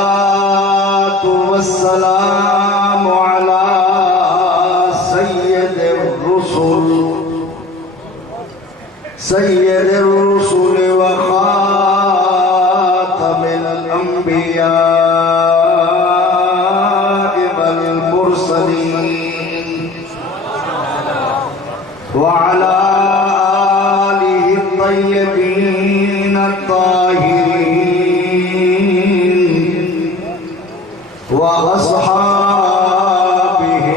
والصلاة والسلام على سيد الرسل وخاتم الأنبياء والمرسلين وعلى آله الطيبين الطاهرين وأصحابه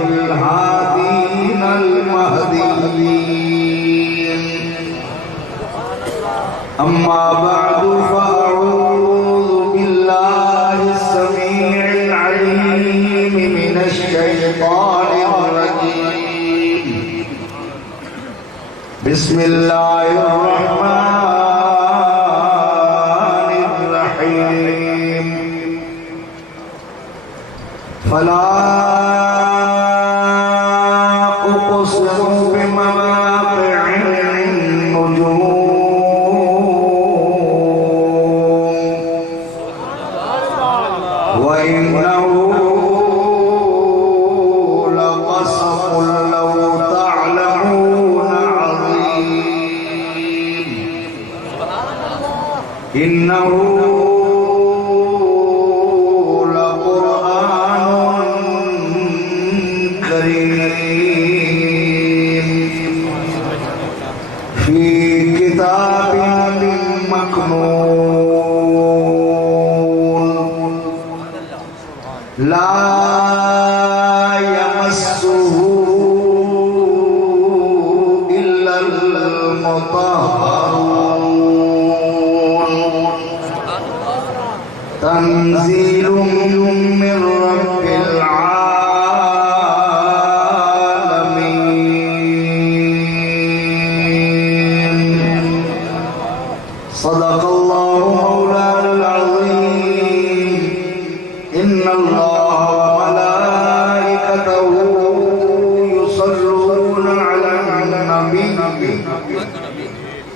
الهادين المهديين. أما بعد فأعوذ بالله السميع العليم من الشيطان الرجيم. بسم الله الرحمن الرحيم. فلا أقسم بمواقع النجوم وإنه لقسم لو تعلمون عظيم. إنه في كتاب مكنون لا يمسه إلا المطهرون تنزيل من رب العالمين. صدق الله مولانا العظيم. إن الله وملائكته يصلون على النبي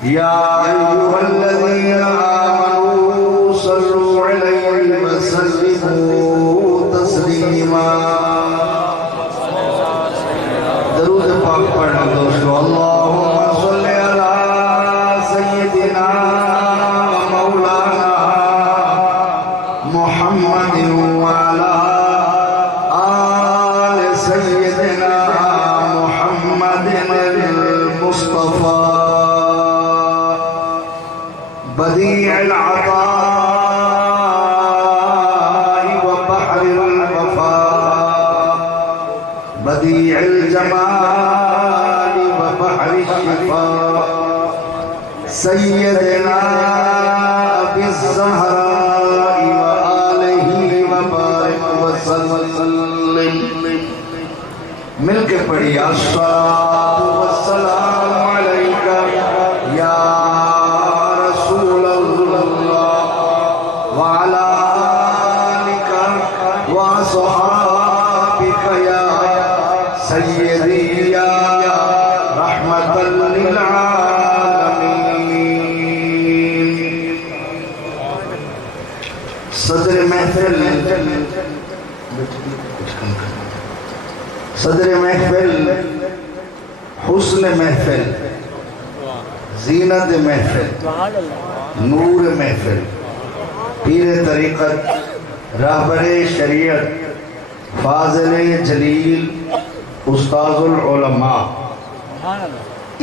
يا أيها الذين آمنوا صلوا عليه وسلموا تسليما. درود پاک پڑھنا دوستو. اللهم صل على سيدنا مولانا محمد وعلى آل سيدنا محمد المصطفى بديع العطاء وبحر الوفاء بديع الجمال وبحر الشفاء سيدنا أبي الزهراء وآله وبارك وسلم. مل کے پڑھی الصلاة والسلام عليك يا رسول الله وعلى آلك وصحابك يا سيدي يا رحمة للعالمين. صدر محفل حسن محفل زینت محفل نور محفل پیر طریقت راہبر شریعت فاضل جلیل استاذ العلماء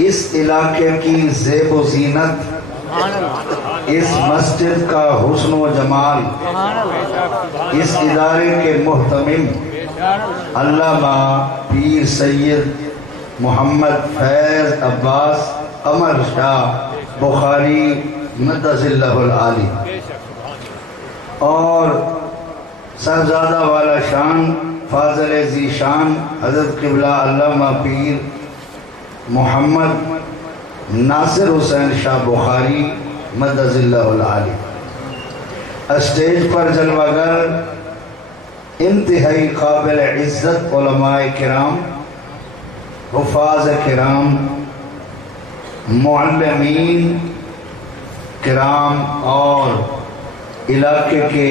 اس علاقے کی زیب و زینت اس مسجد کا حسن و جمال اس ادارے کے محتمم علامہ پیر سید محمد فیض عباس عمر شاہ بخاری مدث اللہ العالی اور صاحبزادہ والا شان فاضل ذی شان حضرت قبلہ علامہ پیر محمد ناصر حسین شاہ بخاری مدث اللہ العالی. اسٹیج پر جلوہ گر انتہائی قابل عزت علماء کرام حفاظ کرام معلمین کرام اور علاقے کے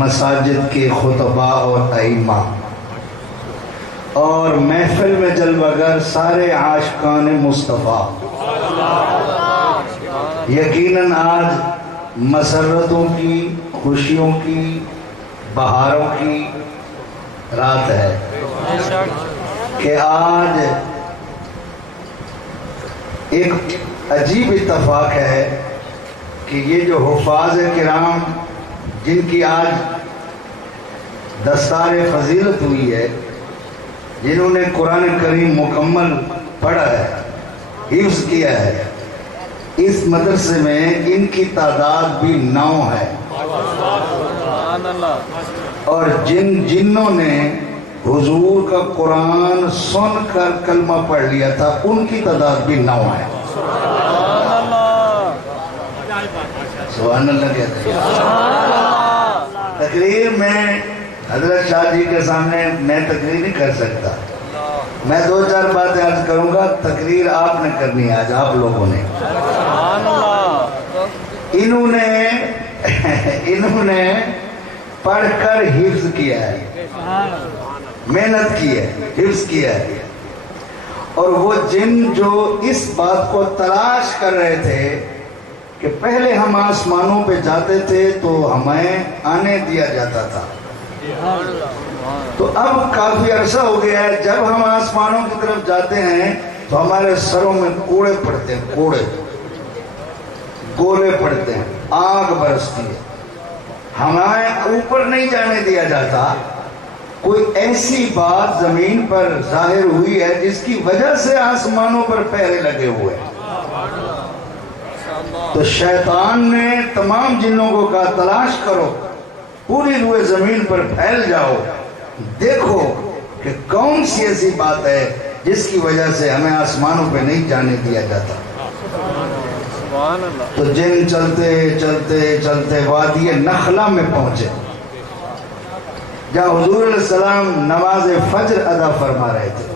مساجد کے خطباء اور ائمہ اور محفل میں جلوہ گر سارے عاشقان مصطفیٰ، یقیناً آج مسرتوں کی، خوشیوں کی، بہاروں کی رات ہے کہ آج ایک عجیب اتفاق ہے کہ یہ جو حفاظ کرام جن کی آج دستار فضیلت ہوئی ہے، جنہوں نے قرآن کریم مکمل پڑھا ہے، حفظ کیا ہے، اس مدرسے میں ان کی تعداد بھی 9 ہے، اور جن جنوں نے حضور کا قرآن سن کر کلمہ پڑھ لیا تھا ان کی تعداد بھی 9 ہے۔ سبحان اللہ کہتے ہیں۔ تقریر میں حضرت شاہ جی کے سامنے میں تقریر نہیں کر سکتا، میں 2-4 باتیں عرض کروں گا، تقریر آپ نے کرنی ہے آج، آپ لوگوں نے۔ انہوں نے پڑھ کر حفظ کیا ہے، محنت کی ہے، حفظ کیا ہے، اور وہ جن جو اس بات کو تلاش کر رہے تھے کہ پہلے ہم آسمانوں پہ جاتے تھے تو ہمیں آنے دیا جاتا تھا، تو اب کافی عرصہ ہو گیا ہے، جب ہم آسمانوں کی طرف جاتے ہیں تو ہمارے سروں میں کوڑے پڑتے ہیں، کوڑے گولے پڑتے ہیں، آگ برستی ہے، ہمیں اوپر نہیں جانے دیا جاتا۔ کوئی ایسی بات زمین پر ظاہر ہوئی ہے جس کی وجہ سے آسمانوں پر پہرے لگے ہوئے ہیں، تو شیطان نے تمام جنوں کو کہا تلاش کرو، پوری روئے زمین پر پھیل جاؤ، دیکھو کہ کون سی ایسی بات ہے جس کی وجہ سے ہمیں آسمانوں پہ نہیں جانے دیا جاتا۔ تو جن چلتے چلتے چلتے وادی نخلا میں پہنچے، جہاں حضور علیہ السلام نماز فجر ادا فرما رہے تھے،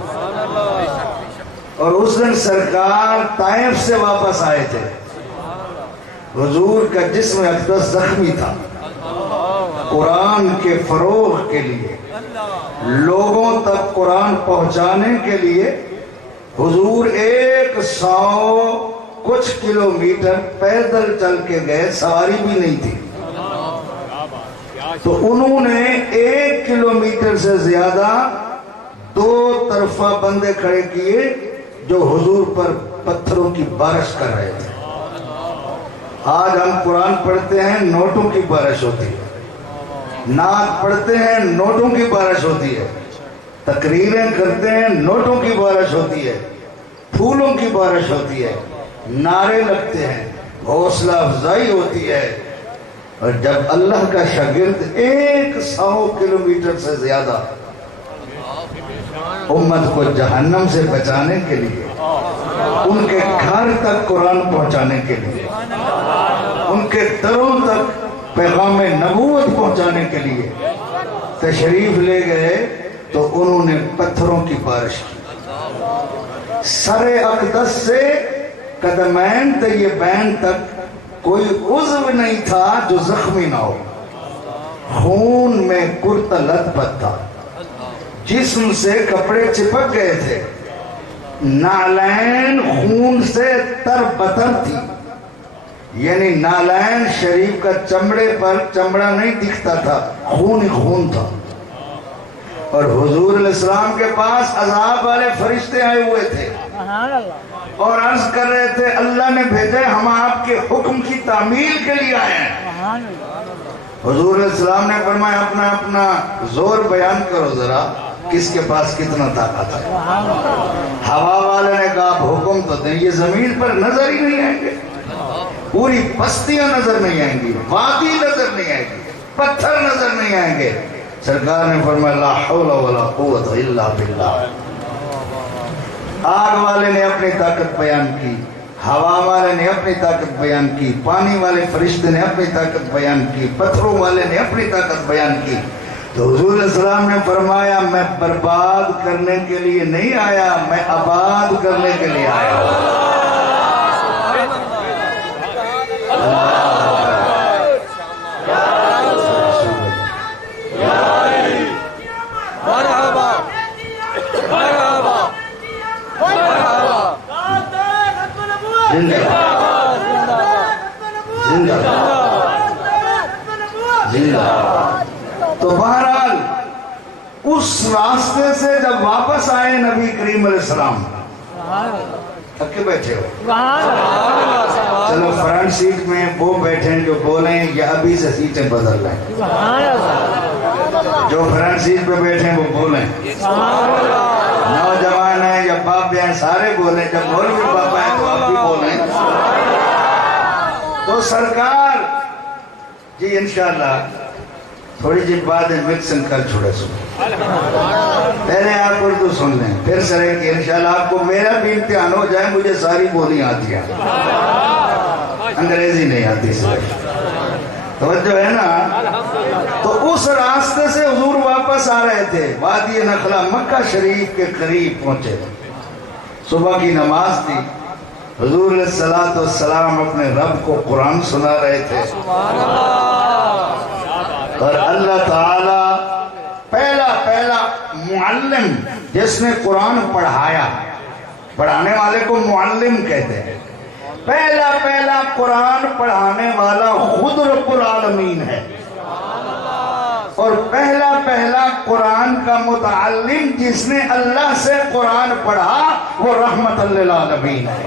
اور اس دن سرکار طائف سے واپس آئے تھے، حضور کا جسم اقدس زخمی تھا، قرآن کے فروغ کے لیے، لوگوں تک قرآن پہنچانے کے لیے حضور 100 کچھ کلومیٹر پیدل چل کے گئے، سواری بھی نہیں تھی، تو انہوں نے 1 کلومیٹر سے زیادہ 2 طرفہ بندے کھڑے کیے جو حضور پر پتھروں کی بارش کر رہے تھے۔ آج ہم قرآن پڑھتے ہیں، نوٹوں کی بارش ہوتی ہے، نعت پڑھتے ہیں، نوٹوں کی بارش ہوتی ہے، تقریریں کرتے ہیں، نوٹوں کی بارش ہوتی ہے، پھولوں کی بارش ہوتی ہے، نعرے لگتے ہیں، حوصلہ افزائی ہوتی ہے، اور جب اللہ کا شاگرد 100 کلومیٹر سے زیادہ امت کو جہنم سے بچانے کے لیے، ان کے گھر تک قرآن پہنچانے کے لیے، ان کے دروں تک پیغام نبوت پہنچانے کے لیے تشریف لے گئے، تو انہوں نے پتھروں کی بارش کی، سر اقدس سے قدمین طیبین تک کوئی عضو نہیں تھا جو زخمی نہ ہو، خون میں کرتا لت پت تھا، جسم سے کپڑے چپک گئے تھے، نالین خون سے تر بتر تھی، یعنی نالین شریف کا چمڑے پر چمڑا نہیں دکھتا تھا، خون ہی خون تھا، اور حضور علیہ السلام کے پاس عذاب والے فرشتے آئے ہوئے تھے اور عرض کر رہے تھے اللہ نے بھیجے، ہم آپ کے حکم کی تعمیل کے لیے آئے ہیں۔ حضور علیہ السلام نے فرمایا اپنا زور بیان کرو ذرا، کس کے پاس کتنا طاقت ہے۔ ہوا والے نے کہا آپ حکم تو دیں، یہ زمین پر نظر ہی نہیں آئیں گے، پوری بستیاں نظر نہیں آئیں گی، وادی نظر نہیں آئیں گی، پتھر نظر نہیں آئیں گے۔ سرکار نے فرمایا لا حول ولا قوت الا باللہ۔ آگ والے نے اپنی طاقت بیان کی، ہوا والے نے اپنی طاقت بیان کی، پانی والے فرشتے نے اپنی طاقت بیان کی، پتھروں والے نے اپنی طاقت بیان کی، تو حضور علیہ السلام نے فرمایا میں برباد کرنے کے لیے نہیں آیا، میں آباد کرنے کے لیے آیا۔ تو بہرحال اس راستے سے جب واپس آئے نبی کریم علیہ السلام تھکے بیٹھے ہو، چلو فرنٹ سیٹ میں وہ بیٹھیں جو بولیں یا ابھی سے سیٹیں بدل لیں، جو فرنٹ سیٹ پہ بیٹھیں وہ بولیں، نوجوان ہیں یا باپ ہیں سارے بولیں، جب مولوی باپا ہیں تو آپ بھی بولیں۔ تو سرکار جی انشاءاللہ تھوڑی جی باتیں مکسنگ کر چھوڑے سن، پہلے آپ اردو سن لیں پھر سرے کہ انشاءاللہ آپ کو میرا بھی امتحان ہو جائے، مجھے ساری بولی آتی ہیں، انگریزی نہیں آتی صرف، توجہ ہے نا۔ تو اس راستے سے حضور واپس آ رہے تھے، وادی نخلا مکہ شریف کے قریب پہنچے، صبح کی نماز تھی، حضور علیہ السلام اپنے رب کو قرآن سنا رہے تھے، اور اللہ تعالی پہلا معلم جس نے قرآن پڑھایا، پڑھانے والے کو معلم کہتے ہیں، پہلا قرآن پڑھانے والا خود رب العالمین ہے، اور پہلا قرآن کا متعلم جس نے اللہ سے قرآن پڑھا وہ رحمت للعالمین ہے۔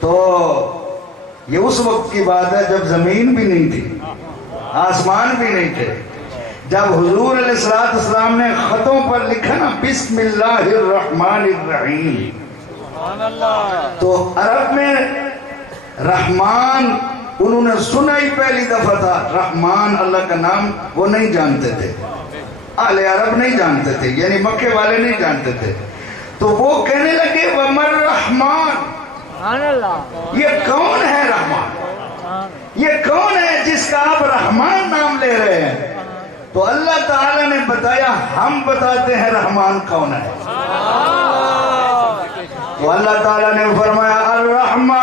تو یہ اس وقت کی بات ہے جب زمین بھی نہیں تھی، آسمان بھی نہیں تھے، جب حضور علیہ السلام نے خطوں پر لکھا نا بسم اللہ الرحمن الرحیم، تو عرب میں رحمان انہوں نے سنا ہی پہلی دفعہ تھا، رحمان اللہ کا نام وہ نہیں جانتے تھے، اہل عرب نہیں جانتے تھے، یعنی مکے والے نہیں جانتے تھے، تو وہ کہنے لگے وَمَن رحمان، یہ کون ہے رحمان، یہ کون ہے جس کا آپ رحمان نام لے رہے ہیں؟ تو اللہ تعالیٰ نے بتایا ہم بتاتے ہیں رحمان کون ہے۔ تو اللہ تعالیٰ نے فرمایا الرحمن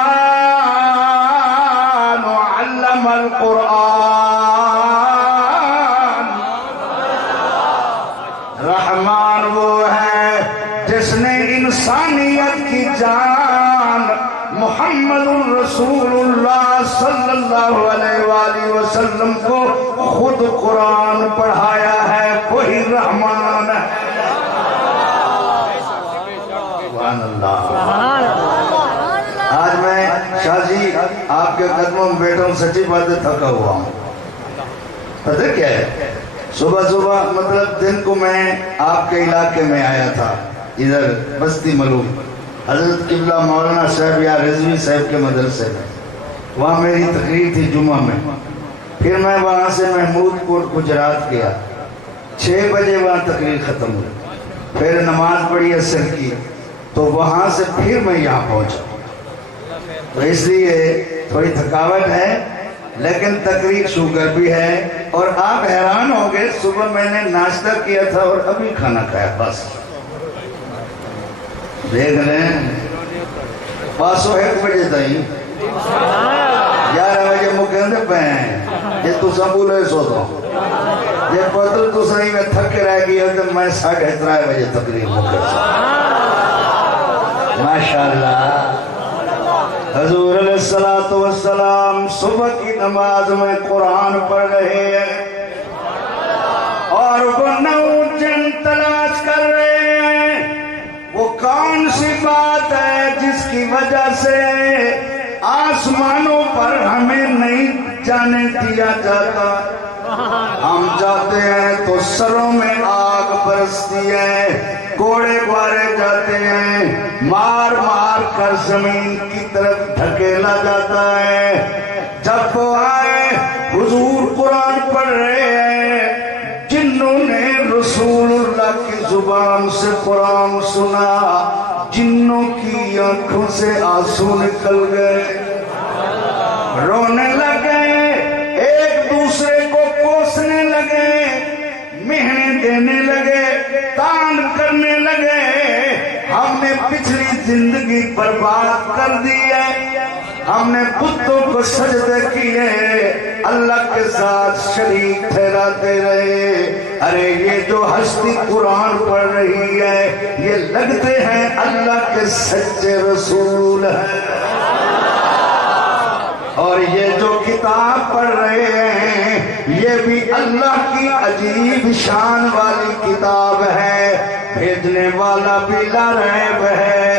علم القرآن، رحمان وہ ہے جس نے انسانیت کی جان محمد رسول اللہ صلی اللہ علیہ وآلہ وسلم کو خود قرآن پڑھایا ہے، وہی رحمان ہے۔ سبحان اللہ۔ آج میں شاہ جی آپ کے قدموں میں بیٹھا ہوں، سچی باتیں تھکا ہوا ہوں، پتہ کیا ہے، صبح مطلب دن کو میں آپ کے علاقے میں آیا تھا، ادھر بستی ملوک حضرت قبلہ مولانا صاحب یا رضوی صاحب کے مدرسے میں، وہاں میری تقریر تھی جمعہ میں، پھر میں وہاں سے محمود کوٹ گجرات گیا، 6 بجے وہاں تقریر ختم ہوئی، پھر نماز پڑھی عصر کی، تو وہاں سے پھر میں یہاں پہنچا، تو اس لیے تھوڑی تھکاوٹ ہے، لیکن تقریر شوگر بھی ہے، اور آپ حیران ہوں گے صبح میں نے ناشتہ کیا تھا اور ابھی کھانا کھایا، بس دیکھ لیں 501 بجے تھی 11 بجے مکہندے پہ ہیں، یہ تو سبولے سو دو، یہ پتر تو صحیح میں تھک کے رہ گئی ہے، تو میں 3:30 بجے تقریر مکہ سے، ماشاءاللہ۔ حضور علیہ السلام صبح کی نماز میں قرآن پڑھ رہے ہیں، اور وہ نوجن تلاش کر رہے ہیں وہ کون سی بات ہے جس کی وجہ سے آسمانوں پر ہمیں نہیں جانے دیا جاتا، ہم جاتے ہیں تو سروں میں آگ برستی ہے، کوڑے گوارے جاتے ہیں، مار مار کر زمین کی طرف دھکیلا جاتا ہے۔ جب وہ آئے حضور قرآن پڑھ رہے ہیں، جنہوں نے رسول اللہ کی زبان سے قرآن سنا، جنوں کی آنکھوں سے آنسو نکل گئے، رونے لگے، ایک دوسرے کو کوسنے لگے، مہنے دینے لگے، تان کرنے لگے، ہم نے پچھلی زندگی برباد کر دی ہے، ہم نے بتوں کو سجدے کیے اللہ کے ساتھ شریک ٹھہراتے رہے. ارے یہ جو ہستی قرآن پڑھ رہی ہے یہ لگتے ہیں اللہ کے سچے رسول ہیں. اور یہ جو کتاب پڑھ رہے ہیں یہ بھی اللہ کی عجیب شان والی کتاب ہے. بھیجنے والا بھی لا ریب ہے,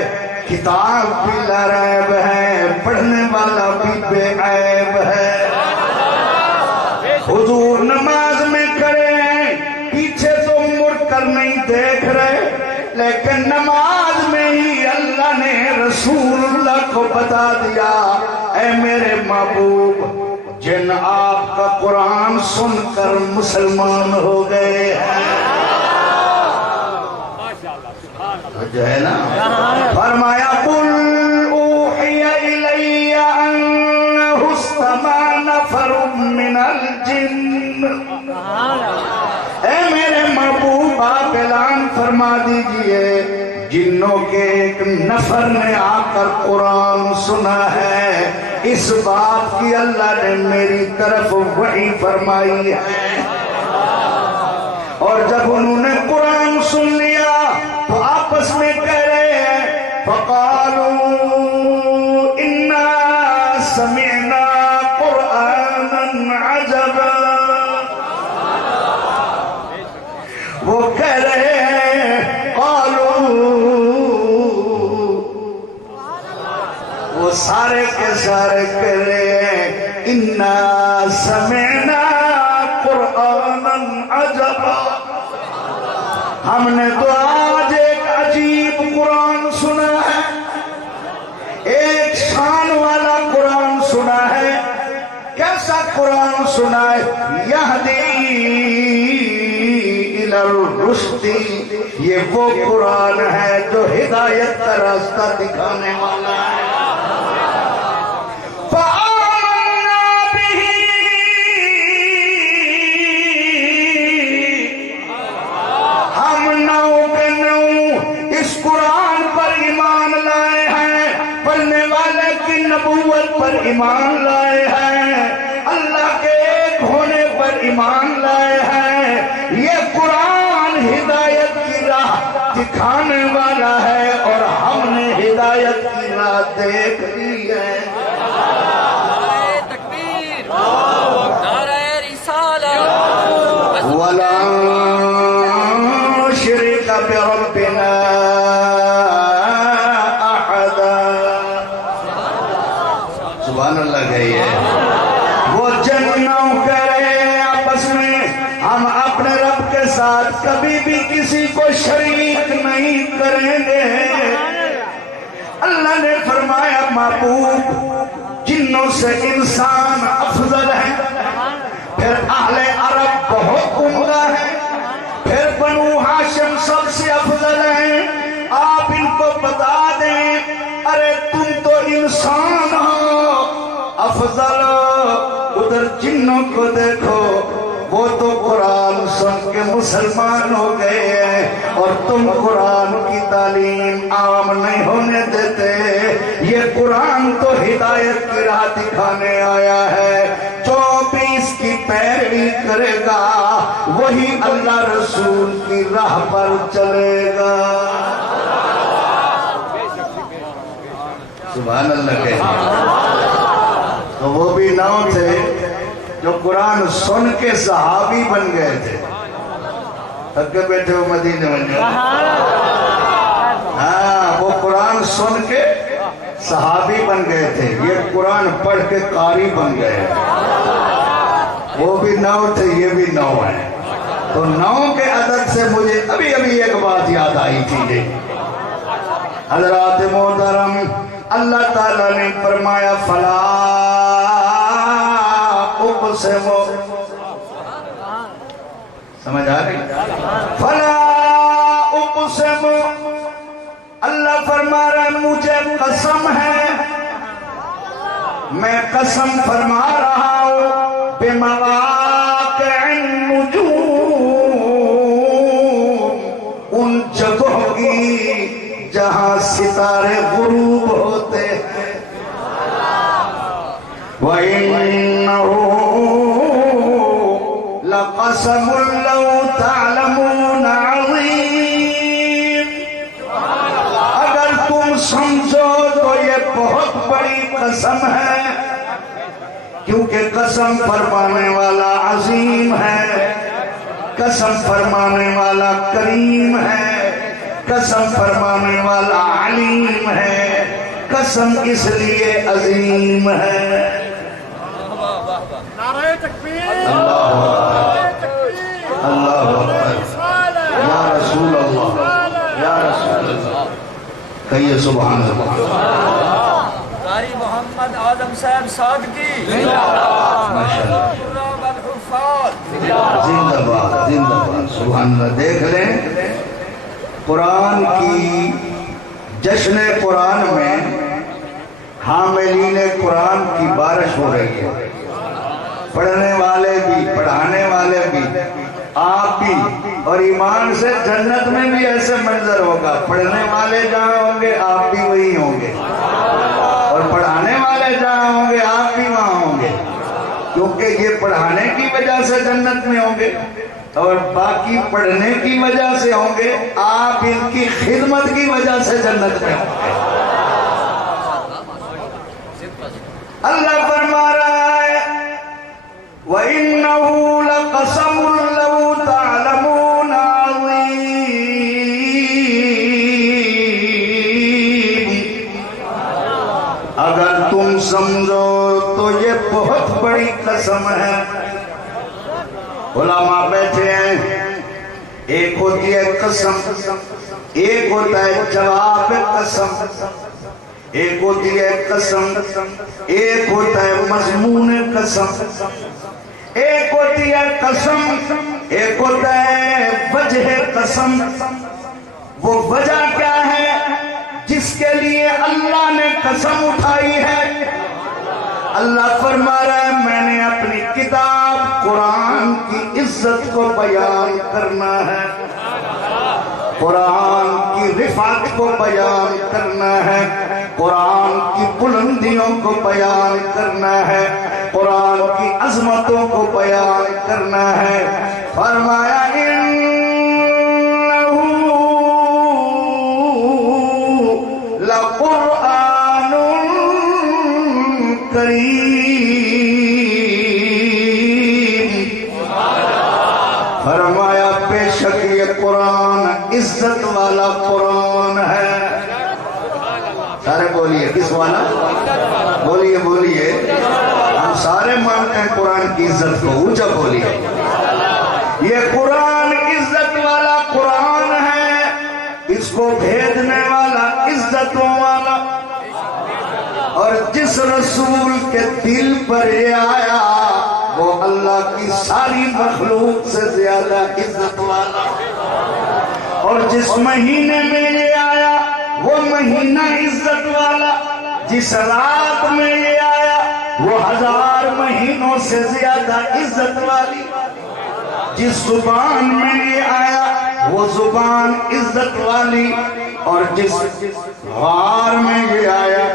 کتاب بھی لا ریب ہے, پڑھنے والا بھی بے عیب ہے. حضور نماز میں کھڑے ہیں, پیچھے تو مڑ کر نہیں دیکھ رہے, لیکن نماز میں ہی اللہ نے رسول اللہ کو بتا دیا اے میرے محبوب جن آپ کا قرآن سن کر مسلمان ہو گئے ہیں. جو ہے نا فرمایا قل اوحی الی انہ استمع نفر من الجن. اے میرے محبوب آپ اعلان فرما دیجئے جنوں کے ایک نفر نے آ کر قرآن سنا ہے, اس بات کی اللہ نے میری طرف وحی فرمائی ہے. اور جب انہوں نے قرآن سن لیا تو آپس میں کہہ رہے ہیں فقالوا انا سمعنا قرآنا عجبا. وہ کہہ رہے ہیں وہ سارے کے سارے کہہ رہے ہیں انا سمعنا قرآنا عجبا, ہم نے تو آج ایک عجیب قرآن سنا ہے, ایک شان والا قرآن سنا ہے. کیسا قرآن سنا ہے؟ یہدی الی الرشد, یہ وہ قرآن ہے جو ہدایت کا راستہ دکھانے والا ہے. نبوت پر ایمان لائے ہیں, اللہ کے ایک ہونے پر ایمان لائے ہیں. یہ قرآن ہدایت کی راہ دکھانے والا ہے اور ہم نے ہدایت کی راہ دیکھ لی ہے. تکبیر, نعرہ رسالت, ولا شرک بربنا اللہ گئی ہے. وہ جنوں کرے آپس میں ہم اپنے رب کے ساتھ کبھی بھی کسی کو شریک نہیں کریں گے. اللہ نے فرمایا محبوب جنوں سے انسان افضل ہے, پھر اہل عرب بہت عمدہ ہے, پھر بنو ہاشم سب سے افضل ہیں. آپ ان کو بتا دیں ارے تم تو انسان ہو افضل, ادھر جنوں کو دیکھو وہ تو قرآن سن کے مسلمان ہو گئے ہیں اور تم قرآن کی تعلیم عام نہیں ہونے دیتے. یہ قرآن تو ہدایت کی راہ دکھانے آیا ہے. جو بھی اس کی پیروی کرے گا وہی اللہ رسول کی راہ پر چلے گا. سبحان اللہ کہتے ہیں. تو وہ بھی نو تھے جو قرآن سن کے صحابی بن گئے تھے. تھکے بیٹھے وہ مدینے بن گئے. ہاں وہ قرآن سن کے صحابی بن گئے تھے, یہ قرآن پڑھ کے قاری بن گئے. وہ بھی نو تھے یہ بھی نو ہیں. تو نو کے عدد سے مجھے ابھی ایک بات یاد آئی تھی. حضرات محترم اللہ تعالیٰ نے فرمایا فلا اقسم, سمجھ آ گئی؟ فلا اقسم, اللہ فرما رہا ہے مجھے قسم ہے, میں قسم فرما رہا ہوں بمواقع النجوم, ان جگہوں کی جہاں ستارے غروب ہوتے ہیں. وَإِنَّهُ لَقَسَمٌ لَوْ تَعْلَمُونَ عَظِيمٌ. اگر تم سمجھو تو یہ بہت بڑی قسم ہے، کیونکہ قسم فرمانے والا عظیم ہے، قسم فرمانے والا کریم ہے، قسم فرمانے والا علیم ہے، قسم اس لیے عظیم ہے. نعرہ تکبیر، اللہ اکبر، یا رسول اللہ، یا رسول اللہ. کہیے سبحان اللہ. قاری محمد اعظم صاحب صادقی ماشاءاللہ، زندہ باد، زندہ باد. سبحان اللہ. دیکھ لیں قرآن کی جشن قرآن میں حاملین قرآن کی بارش ہو رہی ہے. پڑھنے والے بھی، پڑھانے والے بھی، آپ بھی. اور ایمان سے جنت میں بھی ایسے منظر ہوگا، پڑھنے والے جہاں ہوں گے آپ بھی وہی ہوں گے، اور پڑھانے والے جہاں ہوں گے آپ بھی وہاں ہوں گے. کیونکہ یہ پڑھانے کی وجہ سے جنت میں ہوں گے اور باقی پڑھنے کی وجہ سے ہوں گے، آپ ان کی خدمت کی وجہ سے جنت میں ہوں گے. اللہ فرما رہا ہے وَإِنَّهُ لَقَسَمٌ لَوْ تَعْلَمُونَ عَظِيمٌ. اگر تم سمجھو تو یہ بہت بڑی قسم ہے. علماء بیٹھے ہیں، ایک ہوتی ہے قسم، ایک ہوتا ہے جواب قسم، ایک ہوتی ہے قسم، ایک ہوتا ہے مضمون قسم. ایک ہوتی ہے قسم، ایک ہوتا ہے وجہ قسم. وہ وجہ کیا ہے جس کے لیے اللہ نے قسم اٹھائی ہے؟ اللہ فرما رہا ہے میں نے اپنی کتاب قرآن کی عزت کو بیان کرنا ہے، قرآن کی رفعت کو بیان کرنا ہے، قرآن کی بلندیوں کو بیان کرنا ہے، قرآن کی عظمتوں کو بیان کرنا ہے. فرمایا انہو لقرآن کریم. فرمایا بے شک یہ قرآن عزت والا قرآن ہے. سارے بولیے کس والا؟ بولیے بولیے. ہم سارے مانتے ہیں قرآن کی عزت کو، اونچا بولیے. یہ قرآن عزت والا قرآن ہے، اس کو بھیجنے والا عزتوں والا. اور جس رسول کے دل پر یہ آیا وہ اللہ کی ساری مخلوق سے زیادہ عزت والا. اور جس مہینے میں یہ آیا وہ مہینہ عزت والا. جس رات میں یہ آیا وہ 1000 مہینوں سے زیادہ عزت والی. جس زبان میں یہ آیا وہ زبان عزت والی. اور جس غار میں یہ آیا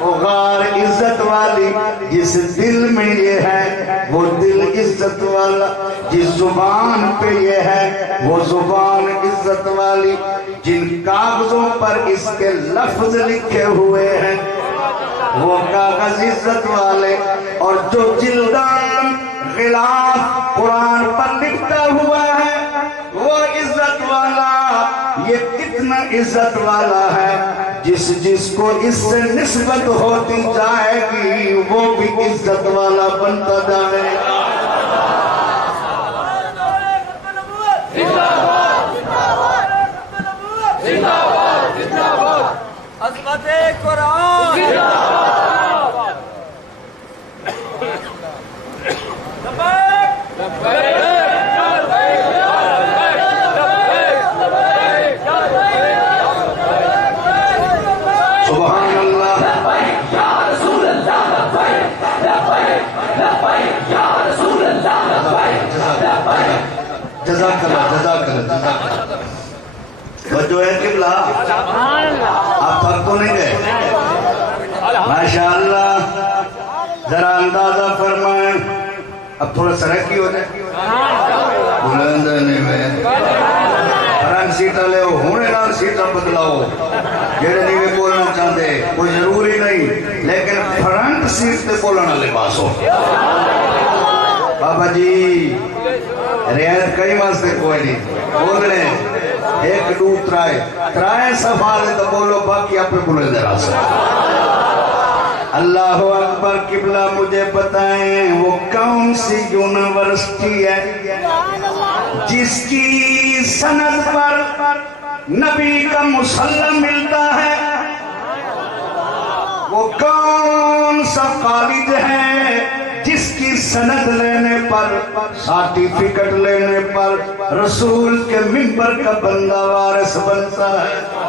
وہ غار عزت والی. جس دل میں یہ ہے وہ دل عزت والا. جس زبان پہ یہ ہے وہ زبان عزت والی. جن کاغذوں پر اس کے لفظ لکھے ہوئے ہیں وہ کاغذ عزت والے. اور جو جلدان غلاف قرآن پر لکھتا ہوا ہے وہ عزت والا. یہ کتنا عزت والا ہے، جس کو اس سے نسبت ہوتی جائے گی وہ بھی عزت والا بنتا جائے گا. عظمت قرآن سبحان اللہ. جزاک اللہ، جزاک اللہ، جزاک اللہ. جو ہے قبلہ آپ تھک تو نہیں گئے؟ ماشاءاللہ ذرا اندازہ فرمائیں اب تھوڑا سرکی ہو جائے بلند نہیں میں فرنٹ سیٹا لے ہونے نال سیٹا بدلاؤ جیڑے نہیں میں بولنا چاہتے کوئی ضروری نہیں لیکن فرنٹ سیٹ پہ بولنا لباس ہو بابا جی رعایت کئی واسطے کوئی نہیں بولنے ایک دو ترائے صفحے تو بولو باقی آپ پہ بلند راس اللہ اکبر قبلہ مجھے بتائیں وہ کون سی یونیورسٹی ہے جس کی سند پر نبی کا مسلم ملتا ہے وہ کون سا کالج ہے جس کی سند لینے پر سرٹیفکیٹ لینے پر رسول کے منبر کا بندہ وارث بنتا ہے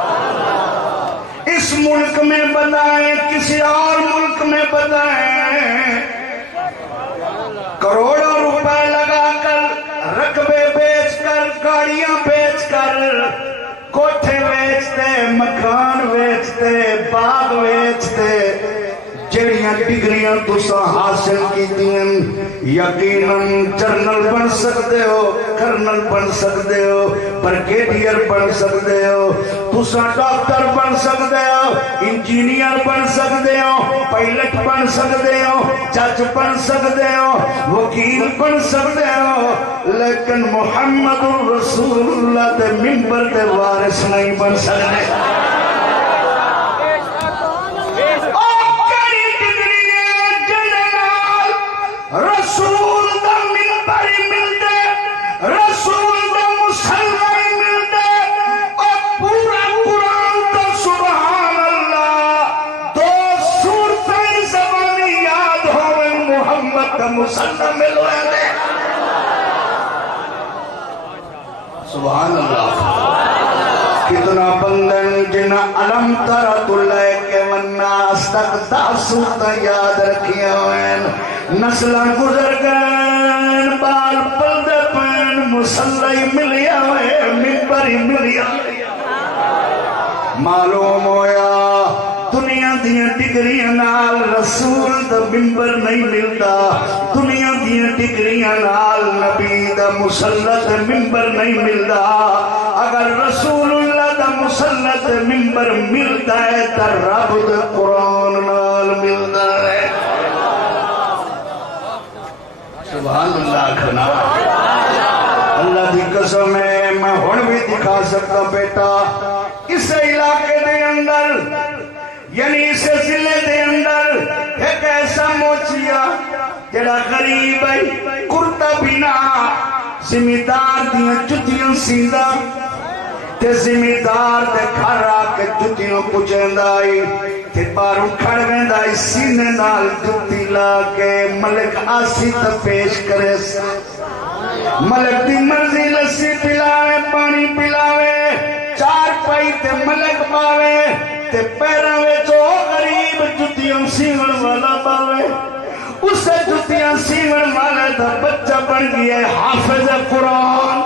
اس ملک میں بتائیں کسی اور ملک میں بتائیں کروڑوں روپے لگا کر رقبے بیچ کر گاڑیاں بیچ کر کوٹھے بیچتے مکان بیچتے باغ بیچتے جڑیاں ڈگریاں تساں حاصل کی دیں یقیناً جرنل بن سکتے ہو کرنل بن سکتے ہو بریگیڈیئر بن سکتے ہو تساں ڈاکٹر بن سکتے ہو انجینئر بن سکتے ہو پائلٹ بن سکتے ہو جج بن سکتے ہو وکیل بن سکتے ہو لیکن محمد رسول اللہ دے منبر دے وارث نہیں بن سکتے رسول دا منبر ملدے رسول دا مسلم ملدے اور پورا قرآن دا سبحان اللہ دو سورتیں زبانی یاد ہوئے محمد دا مسلم ملوئے دے سبحان اللہ کتنا بندن جنہ علم ترت اللہ کے والناس تک تاسوتا یاد رکھیا ہوئے نسلہ گزر گئے بال پلد پین مسلح ملیا ہوئے منبری ملیا معلوم ہویا دنیا دیاں ڈگریاں نال رسول دا منبر نہیں ملتا دنیا دیاں ڈگریاں نال نبی دا مسلط منبر نہیں ملتا اگر رسول اللہ دا مسلط منبر ملتا ہے تا رب دا قرآن نال ملتا ہے سبحان اللہ کھنا اللہ دی قسم ہے میں ہن بھی دکھا سکتا بیٹا اس علاقے دے اندر یعنی اس ضلع دے اندر ایک ایسا موچیا جڑا غریب ہے کرتا بنا زمیندار دیاں جتیاں سیندا تے زمیندار دے گھر آ کے جتیاں پچھندائی تے پاروں کھڑ گندائی سینے نال جتی لا کے ملک آسی تا پیش کرے ملک دی مرضی لسی پلاوے پانی پلاوے چار پائی تے ملک پاوے تے پیروں وچ او غریب جتیاں سیون والا پاوے اسے جتیاں سیون والے دا بچہ بن گیا ہے حافظ قرآن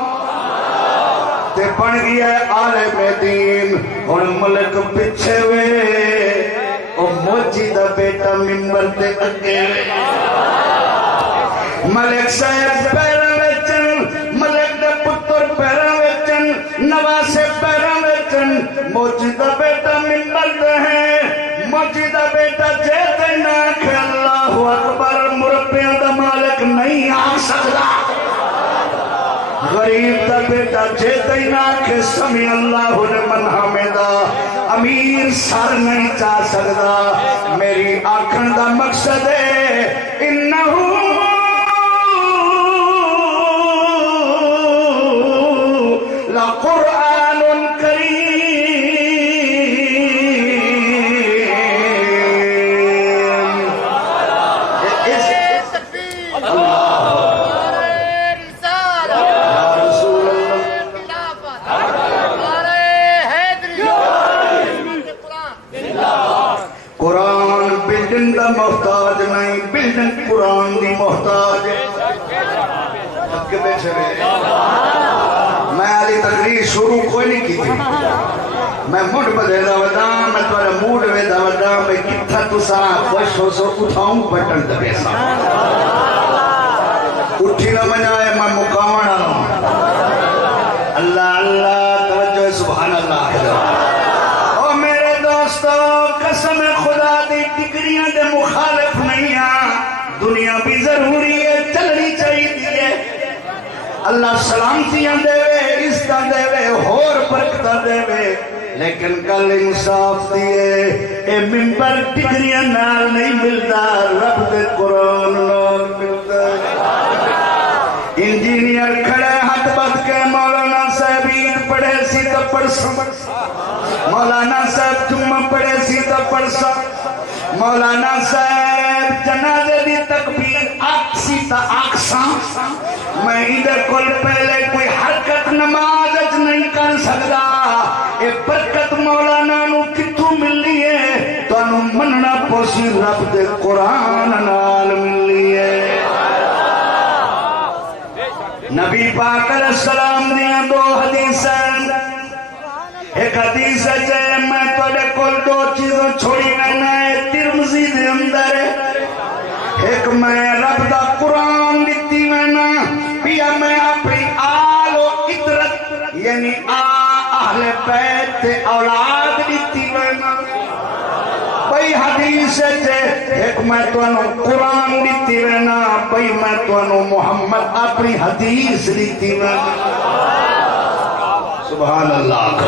تے بن گیا ہے عالم دین اور ملک پچھے وے او موچی دا بیٹا منبر تے اگے وے ملک صاحب پیروں وچن ملک دے پتر پیروں وچن نواسے پیروں وچن موچی دا بیٹا منبر دے ہیں موچی دا بیٹا جیتے ناکھ اللہ اکبر مربیاں دا مالک نہیں آ سکتا غریب دا بیٹا جیتے ناکھ سمی اللہ لمن حمدہ امیر سر نہیں چاہ سکتا میری آنکھن دا مقصد ہے انہو لقرآن کریم قرآن بلڈنگ دا محتاج نہیں بلڈنگ قرآن دی محتاج ہے میں علی تقریر شروع کوئی نہیں کی تھی میں مڈ بدے دا ودا میں تمہارا موڈ وے دا ودا میں کتھا تسا خوش ہو سو اٹھاؤں بٹن دبے سا اٹھی نہ منائے میں مقامنا اللہ اللہ توجہ سبحان اللہ او میرے دوستو قسم خدا دی ڈگریاں دے مخالف نہیں دنیا بھی ضروری ہے چلنی چاہیے اللہ سلامتیاں دے وے عزت دے وے اور برکت دے وے لیکن کل انصاف دیئے اے ممبر ڈگریاں نال نہیں ملتا رب دے قرآن نال ملتا انجینئر کھڑے ہاتھ بد کے مولانا صاحب عید پڑھے سی تو پڑھ سک مولانا صاحب جمعہ پڑھے سی تو پڑھ سک مولانا صاحب جنازے دی تکبیر آکسی تا آکساں میں ادھر کل پہلے کوئی حرکت نماز اچ نہیں کر سکتا اے برکت مولانا نو کتھوں ملی ہے تو انو مننا پوسی رب دے قرآن نال ملی ہے نبی پاک علیہ السلام دیاں دو حدیثیں ایک حدیث ہے میں توڑے کل دو چیزوں چھوڑی کرنا ہے ترمزی دے اندر ایک میں رب دا قرآن لیتی میں پیا میں اپنی آل و عطرت یعنی اہل بیت اولاد لیتی میں بھئی حدیث ہے ایک میں تو انو قرآن لیتی میں بھئی میں تو انو محمد اپنی حدیث لیتی میں سبحان اللہ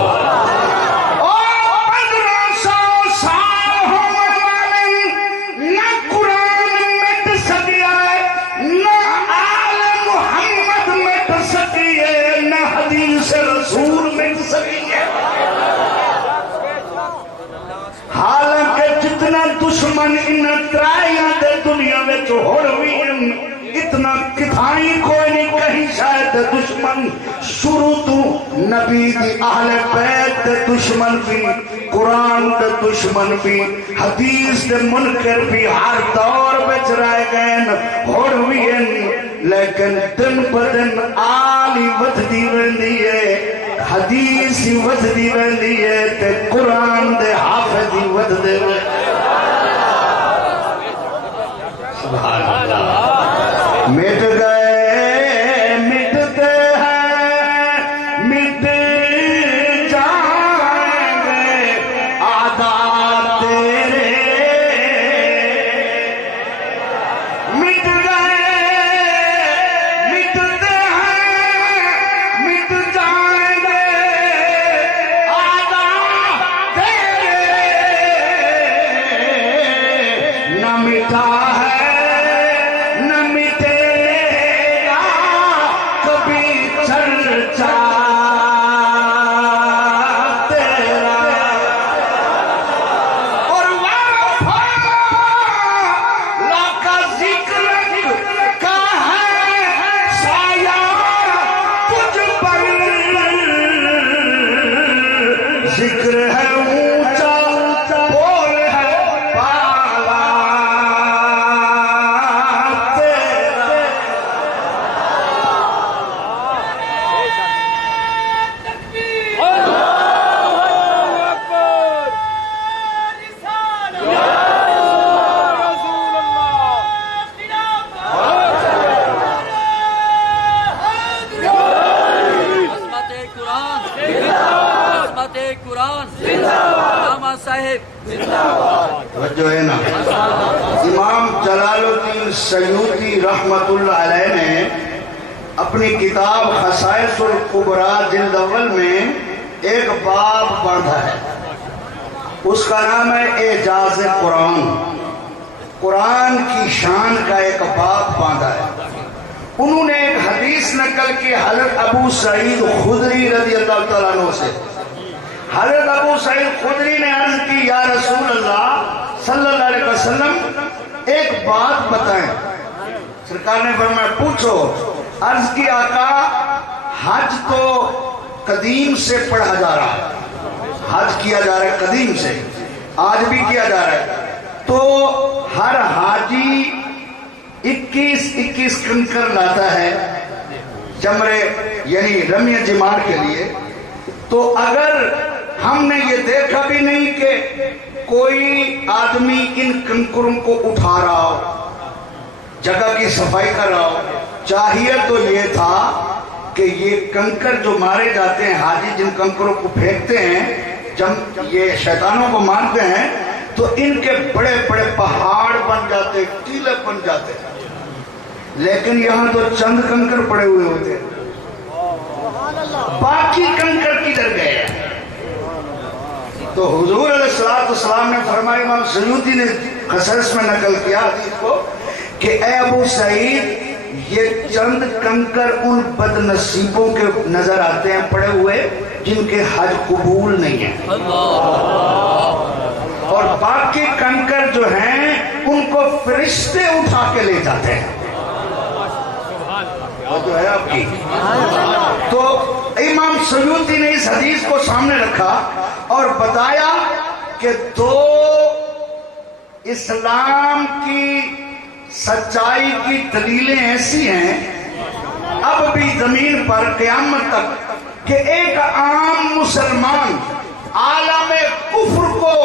حالانکہ جتنا دشمن ان ترائیاں دے دنیا میں جو ہوڑوی اتنا کتھائی کوئی نہیں کہیں شاید دشمن شروع تو نبی دی اہل بیت دے دشمن بھی قرآن دے دشمن بھی حدیث دے منکر بھی ہر دور بچ رائے گئے ہوڑوی لیکن دن بدن آلی ود دی رہی ہے حدیث ہی ود دی رہی ہے تے قرآن دے حافظ ہی ود دے سبحان اللہ مٹ گئے مٹتے ہیں مٹ جائیں گے عادات تیرے مٹ گئے مٹتے ہیں مٹ جائیں گے عادات تیرے نہ مٹا ہے ذکر ہے اونچا بول ہے بالا تیرا توجہ ہے نا امام جلال الدین سیوطی رحمت اللہ علیہ نے اپنی کتاب خصائص الکبریٰ جلد اول میں ایک باب باندھا ہے اس کا نام ہے اعجاز قرآن قرآن کی شان کا ایک باب باندھا ہے انہوں نے ایک حدیث نقل کی حضرت ابو سعید خدری رضی اللہ تعالیٰ عنہ سے حضرت ابو سعید خدری نے عرض کی یا رسول اللہ صلی اللہ علیہ وسلم ایک بات بتائیں سرکار نے فرمایا پوچھو عرض کی آقا حج تو قدیم سے پڑھا جا رہا ہے حج کیا جا رہا ہے قدیم سے آج بھی کیا جا رہا ہے تو ہر حاجی 21 کنکر لاتا ہے جمرے یعنی رمی جمار کے لیے تو اگر ہم نے یہ دیکھا بھی نہیں کہ کوئی آدمی ان کنکروں کو اٹھا رہا ہو، جگہ کی صفائی کر رہا ہو۔ چاہیے تو یہ تھا کہ یہ کنکر جو مارے جاتے ہیں، حاجی جن کنکروں کو پھینکتے ہیں جب یہ شیطانوں کو مارتے ہیں تو ان کے بڑے بڑے پہاڑ بن جاتے، ٹیلے بن جاتے، لیکن یہاں تو چند کنکر پڑے ہوئے ہوتے ہیں، باقی کنکر کدھر گئے؟ تو حضور علیہ السلام نے فرمایا، امام سیوطی نے قصص میں نقل کیا حدیث کو کہ اے ابو سعید، یہ چند کنکر ان بد نصیبوں کے نظر آتے ہیں پڑے ہوئے جن کے حج قبول نہیں ہے، اور باقی کنکر جو ہیں ان کو فرشتے اٹھا کے لے جاتے ہیں۔ وہ جو ہے آپ کی، تو امام سیوطی نے اس حدیث کو سامنے رکھا اور بتایا کہ دو اسلام کی سچائی کی دلیلیں ایسی ہیں اب بھی زمین پر قیامت تک کہ ایک عام مسلمان عالم کفر کو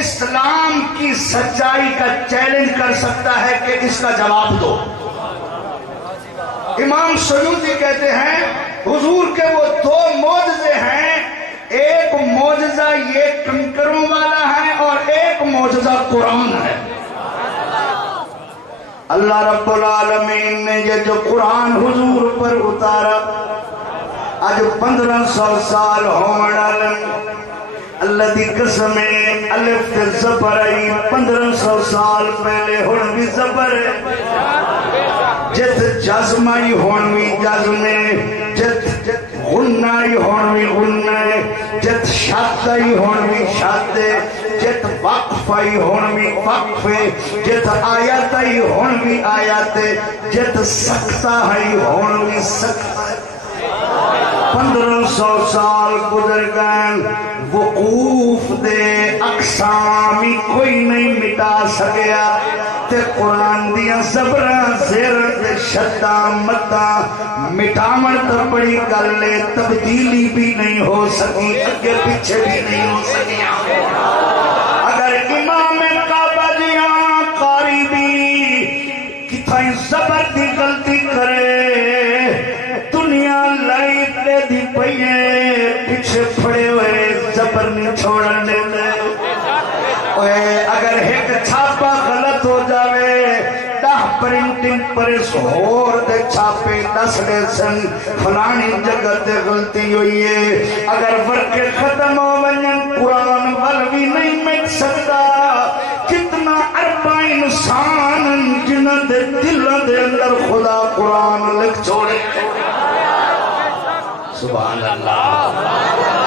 اسلام کی سچائی کا چیلنج کر سکتا ہے کہ اس کا جواب دو۔ امام سیوطی کہتے ہیں حضور کے وہ دو معجزے ہیں، ایک معجزہ یہ کنکروں والا ہے اور ایک معجزہ قرآن ہے۔ اللہ رب العالمین نے یہ جو قرآن حضور پر اتارا آج 1500 سال ہونے اللہ دی قسم الف تے زبر آئی 1500 سال پہلے ہون بھی زبر ہے، جت جزمائی ہون بھی جزمے، جت غنائی ہون بھی غنائے، جت شادائی ہون بھی شادے، جت وقفائی ہون بھی وقفے، جت آیاتائی ہون بھی آیاتے، جت سکتائی ہون بھی سکتائی۔ 1500 سال گزر گئے، وقوف دے اقسامی کوئی نہیں مٹا سکیا، تے قرآن دیا زبران زیر دے شدہ مدہ مٹامن تو بڑی گلے، تبدیلی بھی نہیں ہو سکی، اگے پیچھے بھی نہیں ہو سکی۔ اگر امام کعبہ دیاں قاری بھی کتھائیں زبر دی غلطی کرے، دنیا لائی دے دی پئیے پیچھے پھڑے ہوئے زبر نہیں چھوڑنے دے۔ اگر ایک چھاپا غلط ہو جاوے، 10 پرنٹنگ پریس ہور دے چھاپے 10 دے سن فلانی جگہ تے غلطی ہوئی ہے۔ اگر ورکے ختم ہو ونجن قرآن والوی نہیں مٹ سکتا، کتنا اربع انسان جنہ دے دلوں دے اندر خدا قرآن لکھ چھوڑے۔ سبحان اللہ۔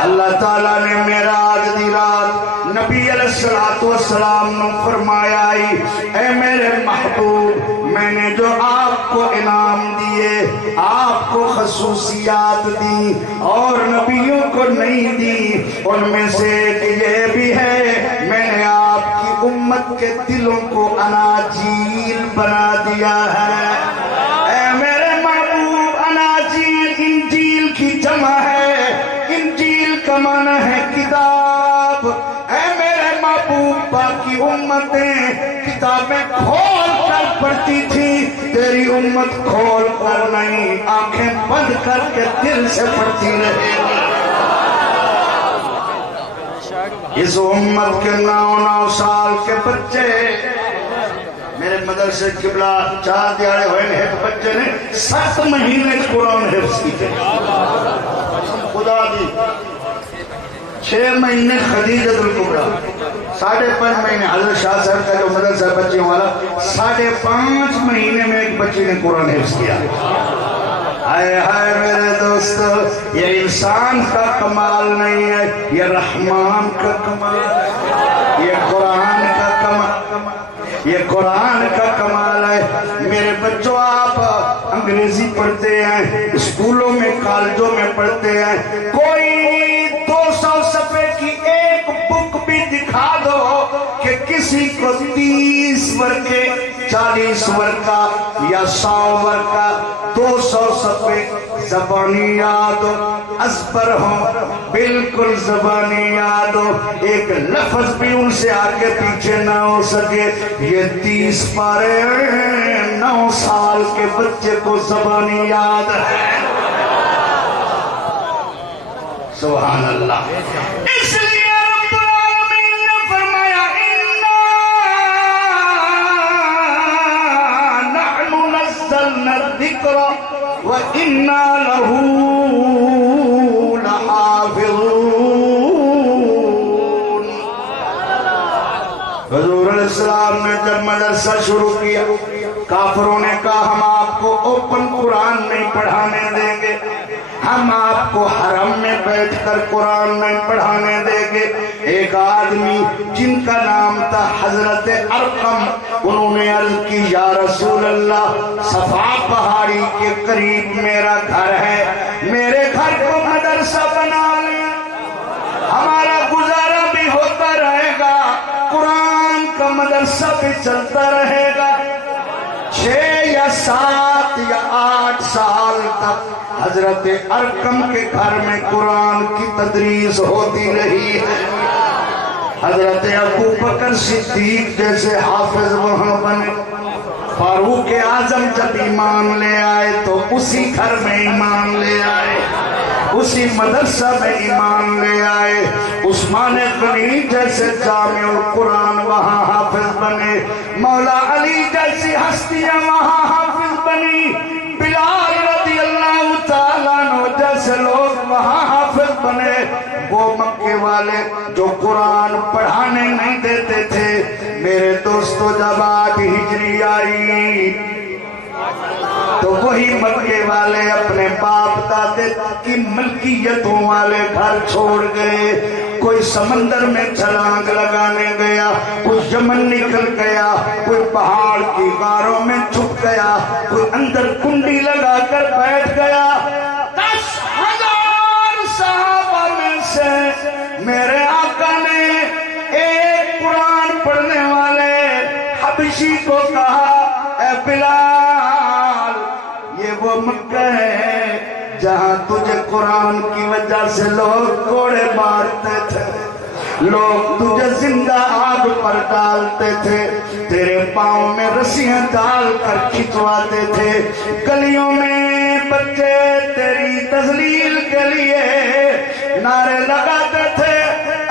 اللہ تعالیٰ نے معراج دی رات نبی علیہ السلام نے فرمایا، اے میرے محبوب، میں نے جو آپ کو انعام دیے، آپ کو خصوصیات دی اور نبیوں کو نہیں دی، ان میں سے یہ بھی ہے میں نے آپ کی امت کے دلوں کو اناجیل بنا دیا ہے۔ اے میرے محبوب، اناجیل انجیل کی جمع ہے، انجیل کا معنی ہے کتاب۔ اے میرے محبوب، باقی امتیں کتابیں کھول کر پڑھتی تھی، تیری امت کھول کر نہیں، آنکھیں بند کر کے دل سے پڑھتی رہے گی۔ اس امت کے 9 سال کے بچے، میرے مدرسے قبلہ 4 دیارے ہوئے ہیں، ایک بچے نے 7 مہینے قرآن حفظ کی تھے، خدا دی 6 مہینے خدیجۃ الکبریٰ، 5.5 مہینے حضرت شاہ صاحب کا جو مدرسہ بچیوں والا، 5.5 مہینے میں ایک بچے نے قرآن حفظ کیا۔ ہائے ہائے میرے دوستو، یہ انسان کا کمال نہیں ہے، یہ رحمان کا کمال ہے، یہ قرآن کا کمال، یہ قرآن کا کمال ہے۔ میرے بچوں، آپ انگریزی پڑھتے ہیں، اسکولوں میں کالجوں میں پڑھتے ہیں، کوئی 200 صفحے کی ایک بک بھی دکھا دو کہ کسی کو 30 ورقے 40 ورقہ یا 100 ورقہ 200 صفحے زبانی یاد ہو، ازبر ہو، بالکل زبانی یاد ہو، ایک لفظ بھی ان سے آگے پیچھے نہ ہو سکے. یہ 30 پارے 9 سال کے بچے کو زبانی یاد ہے. سبحان اللہ. اس لیے رب العالمین نے فرمایا اِنَّا نَحْنُ نَزَّلْنَا الذِّكْرَ وَإِنَّا لَهُ لَحَافِظُونَ. حضور علیہ السلام نے جب مدرسہ شروع کیا، کافروں نے کہا ہم آپ کو اوپن قرآن نہیں پڑھانے دیں گے، ہم آپ کو حرم میں بیٹھ کر قرآن نہیں پڑھانے دیں گے. ایک آدمی جن کا نام تھا حضرت ارقم، انہوں نے عرض کی یا رسول اللہ صفا پہاڑی کے قریب میرا گھر ہے، میرے گھر کو مدرسہ بنا لیں، ہمارا گزارا بھی ہوتا رہے گا، قرآن کا مدرسہ بھی چلتا رہے گا. 6 یا 7 یا 8 سال تک حضرت ارقم کے گھر میں قرآن کی تدریس ہوتی رہی ہے. حضرت ابو بکر صدیق جیسے حافظ وہاں بنے. فاروق اعظم جب ایمان لے آئے تو اسی گھر میں ایمان لے آئے، اسی مدرسہ میں ایمان لے آئے. عثمان غنی جیسے جامع القرآن وہاں حافظ بنے، مولا علی جیسی ہستیاں وہاں حافظ بنی، بلال رضی اللہ تعالیٰ عنہ جیسے لوگ وہاں حافظ بنے. وہ مکے والے جو قرآن پڑھانے نہیں دیتے تھے، میرے دوستو جب 8 ہجری آئی تو وہی مکے والے اپنے باپ دادے کی ملکیتوں والے گھر چھوڑ گئے. کوئی سمندر میں چھلانگ لگانے گیا، کوئی یمن نکل گیا، کوئی پہاڑ کی غاروں میں چھپ گیا، کوئی اندر کنڈی لگا کر بیٹھ گیا. 10,000 صحابہ میں سے میرے آقا نے ایک قرآن پڑھنے والے حبشی کو کہا اے بلال، یہ وہ مکہ ہے جہاں تجھے قرآن کی وجہ سے لوگ کوڑے مارتے تھے، لوگ تجھے زندہ آگ پر ڈالتے تھے، تیرے پاؤں میں رسیاں ڈال کر کھچواتے تھے، گلیوں میں بچے تیری تذلیل کے لیے نعرے لگاتے تھے.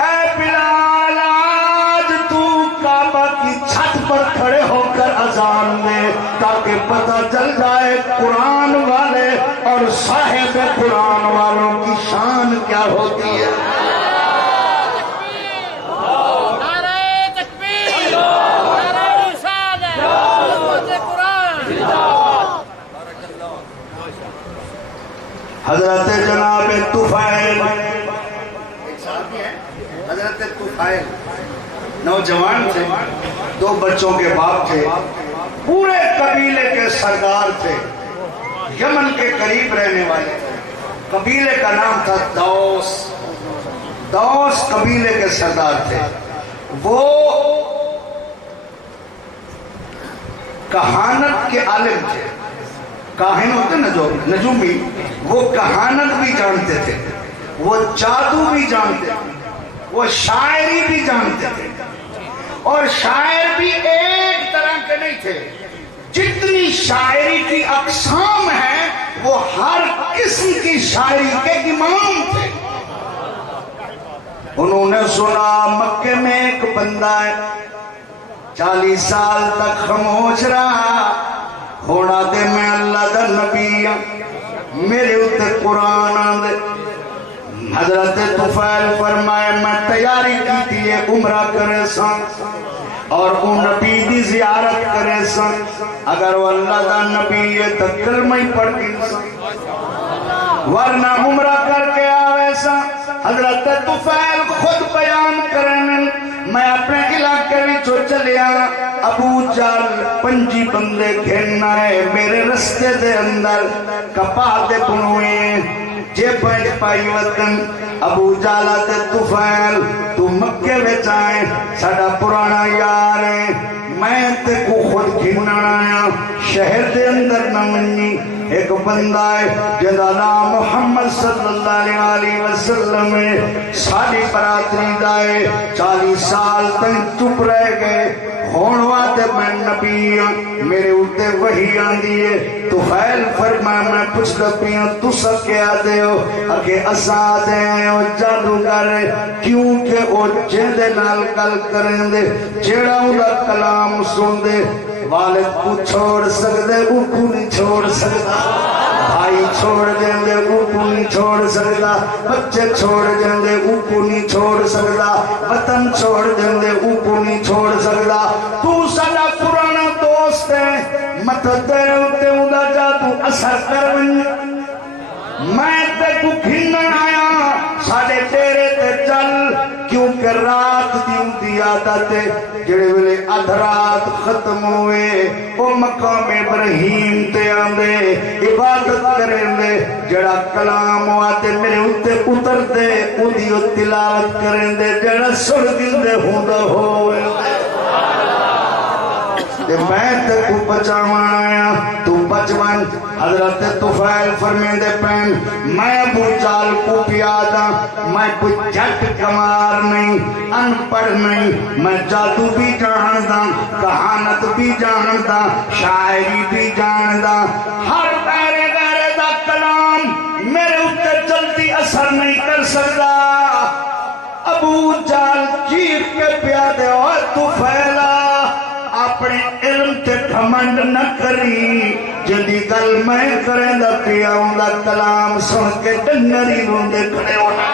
اے بلال آج تو کعبہ کی چھت پر کھڑے ہو کر اذان دے تاکہ پتہ چل جائے قرآن والے اور صاحب قرآن والوں کی شان کیا ہوتی ہے. حضرت جناب طفیل ایک صحابی ہیں، حضرت طفیل نوجوان تھے، 2 بچوں کے باپ تھے، پورے قبیلے کے سردار تھے، یمن کے قریب رہنے والے. قبیلے کا نام تھا دوس. دوس قبیلے کے سردار تھے. وہ کہانت کے عالم تھے. کاہن ہوتے نا جو نجومی، وہ کہانت بھی جانتے تھے، وہ جادو بھی جانتے تھے، وہ شاعری بھی جانتے تھے. اور شاعر بھی ایک طرح کے نہیں تھے، جتنی شاعری کی اقسام ہیں وہ ہر قسم کی شاعری کے امام تھے. انہوں نے سنا مکے میں ایک بندہ ہے 40 سال تک خاموش رہا، ہونا دے میں اللہ دا نبی ہاں، میرے اتے قرآن آندے. حضرت طفیل فرمائے میں تیاری کی تھی عمرہ کرے سان اور وہ نبی دی زیارت کرے سان، اگر وہ اللہ دا نبی ہے تو کلمہ ہی پڑھ گئی سان، ورنہ عمرہ کر کے آوے سان. حضرت طفیل خود بیان کرنے میں اپنے علاقے میں جو چلیا ابو جال 5 بندے گھننا ہے میرے رستے دے اندر کپا دے بنوئے جے پینٹ پائی وطن. ابو جالا تے طفیل تو مکے میں جائیں ساڑا پرانا یار ہے، میں تے کو خود گھننا آیا شہر دے اندر نہ منی ایک بندہ ہے جدا نام محمد صلی اللہ علیہ وسلم ہے ساڑھی براتری دائے 40 سال تک چپ رہ گئے ہونوا تے میں نبی ہوں میرے اوتے وحی آندی ہے تو فیل فرمایا میں پوچھ دپیاں تو سب کیا دے ہو اکے اساں دے ہیں او جادوگر کیونکہ او جندے نال گل کریں دے جیڑا اوندا کلام سن دے والد کو چھوڑ سکدے او کو نہیں چھوڑ سکدا بھائی چھوڑ دیں دے او کو نہیں چھوڑ سکدا بچے چھوڑ دیں دے او کو نہیں چھوڑ سکدا وطن چھوڑ دیں دے او کو نہیں چھوڑ سکدا تو ساڈا پرانا دوست ہے مت تیرے اتے اوندا جادو اثر کر ون میں تے کو گھنن آیا ساڈے ڈیرے تے چل کیونکہ رات دی اندی عادت ہے جڑے ویلے ادھرات ختم ہوئے او مقام ابراہیم تے آندے عبادت کریں دے جڑا کلام آتے میرے اتے اتر دے اودی تلاوت کریں دے جڑا سن دل دے ہوندا ہوئے میں تے کو بچاوان آیا تو بچوان حضرت طفیل فرمیندے پین میں ابو جال کو پیادا میں کوئی جھٹ کمار نہیں ان پڑھ نہیں میں جادو بھی جاندا کہانت بھی جاندا شاعری بھی جاندا ہر پیرے گارے دا کلام میرے اتے جلدی اثر نہیں کر سکتا ابو جال چیخ کے پیادے اور طفیلہ اپنے علم تے گھمنڈ نہ کری جدی گل میں کریں دا پیا ہوں دا کلام سن کے ڈنگری روندے کھڑے ہونا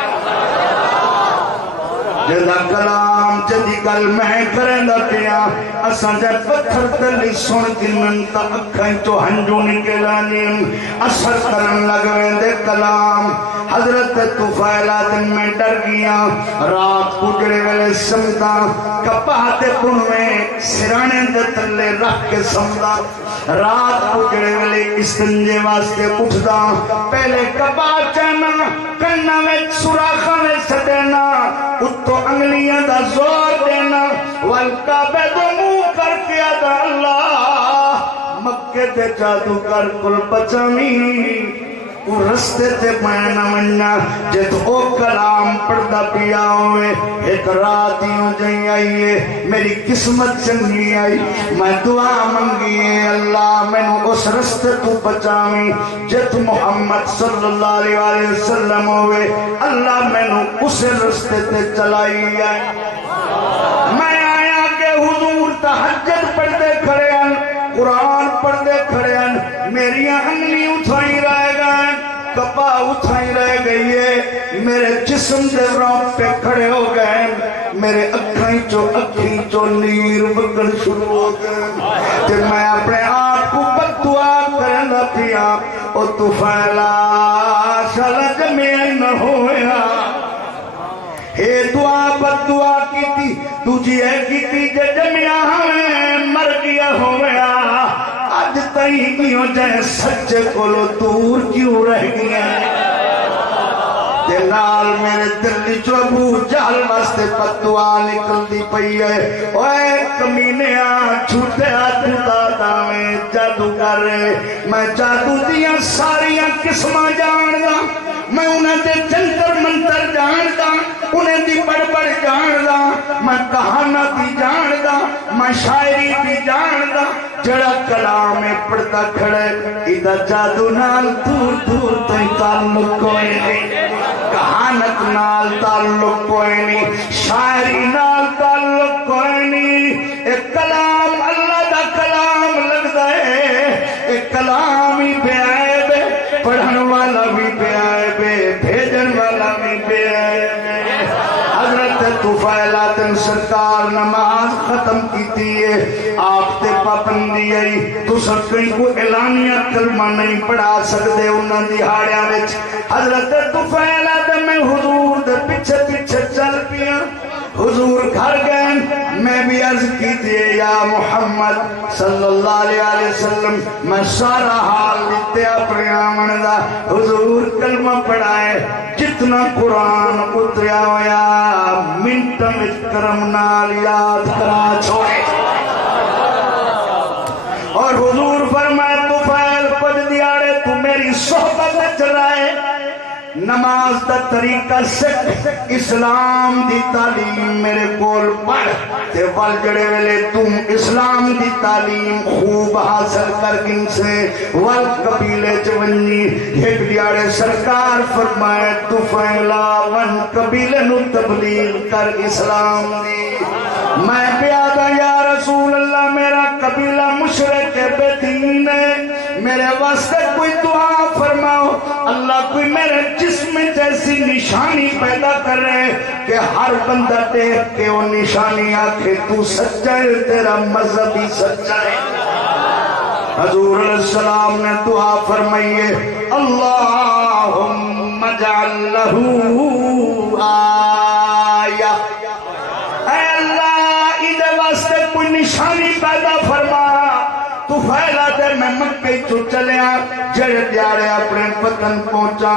جدا کلام جدی گل میں کریں دا پیا اساں جب پتھر تلی سن گنن تا اکھیں تو ہنجو نکلانیم اثر کرن لگویں دے کلام حضرت طفیلہ دن میں ڈر گیا رات پجڑے ویلے سمدا کپاتے کنویں سرانے دے تلے رکھ کے سمدا رات پجڑے ویلے استنجے واسطے اٹھدا پہلے کپا چانا کنہ میں سراخہ میں سٹینا اتو انگلیاں دا زور دینا والکعبہ دو منہ کر کے ادا اللہ مکہ دے جادو کر کل بچامی وہ رستے تے میں نہ مننا جت او کلام پڑھدا پیا ہوئے ایک رات یوں جائیں آئیے میری قسمت چنگی آئی میں دعا منگی ہے اللہ میں اس رستے تو بچاویں جت محمد صلی اللہ علیہ وسلم ہوئے اللہ میں اس رستے تے چلائی ہے میں آیا کہ حضور تہجد پڑھتے کھڑے ہیں قرآن پڑھتے کھڑے ہیں میری انگلی اٹھائی رہ گئے کپا اٹھائی رہ گئی ہے میرے جسم دے رونق پہ کھڑے ہو گئے میرے اکھیں چو نیر بگڑ شروع ہو گئے کہ میں اپنے آپ کو بددعا کرنا پیا او طفیلہ شلج میں نہ ہویا اے دعا بددعا کی تھی تجھے کی تھی جمعہ ہمیں مر گیا ہویا آج تئی کیوں جائے سچے کولو دور کیوں رہ گیا نال میرے دل جو ابو جہل واسطے بددعا نکل دی پئی ہے اوے کمینیا چھوٹے ہاتھ دادا میں جادو کر میں جادو دیاں ساریاں قسماں جاندا میں انہیں دے جنتر منتر جاندا انہیں دی بڑ جاندا میں کہانت بھی جاندا میں شاعری بھی جاندا جڑا کلام پڑھتا کھڑے ادھر جادو نال دور دور تئی تعلق کوئی نہیں کہانت نال تعلق کوئی نہیں شاعری نال تعلق کوئی نہیں ایک کلام اللہ دا کلام لگتا ہے ایک کلام ہی بے عیب ہے پڑھن والا بھی بے عیب ہے بھیجن والا بھی بے عیب ہے حضرت طفیلہ دن سرکار نماز ختم کیتی ہے آپ تے پابندی آئی تو سب کہیں کو اعلانیہ کلمہ نہیں پڑھا سکتے انہاں دہاڑیاں وچ حضرت طفیلہ دن میں حضور دے پیچھے پیچھے چل پیا حضور گھر گئے میں بھی عرض کی تھی یا محمد صلی اللہ علیہ وسلم میں سارا حال لیتے اپنے آمن دا حضور کلمہ پڑھائے جتنا قرآن اتریا ہویا منٹ میں کرم نال یاد کرا چھوڑے اور حضور فرمائے طفیل پج دیاڑے تو میری صحبت چلائے نماز دا طریقہ سکھ اسلام دی تعلیم میرے کول پڑھ تے ول جڑے ویلے تم اسلام دی تعلیم خوب حاصل کر گن سے ول قبیلے چونی ایک دیاڑے سرکار فرمائے طفیلا ون قبیلے نو تبلیغ کر اسلام دی میں پیادا یا رسول اللہ میرا قبیلہ مشرک بے دین ہے میرے واسطے کوئی دعا فرماؤ اللہ کوئی میرے جسم میں جیسی نشانی پیدا کر رہے کہ ہر بندہ دیکھ کے وہ نشانی آکھے تو سچا ہے تیرا مذہب ہی سچا ہے حضور علیہ السلام نے دعا فرمائیے اللہم اجعل لہو آیا اے اللہ ادھے واسطے کوئی نشانی پیدا فرما تو پھیلا دے میں مکہ چو چلیا جڑے دیارے اپنے وطن پہنچا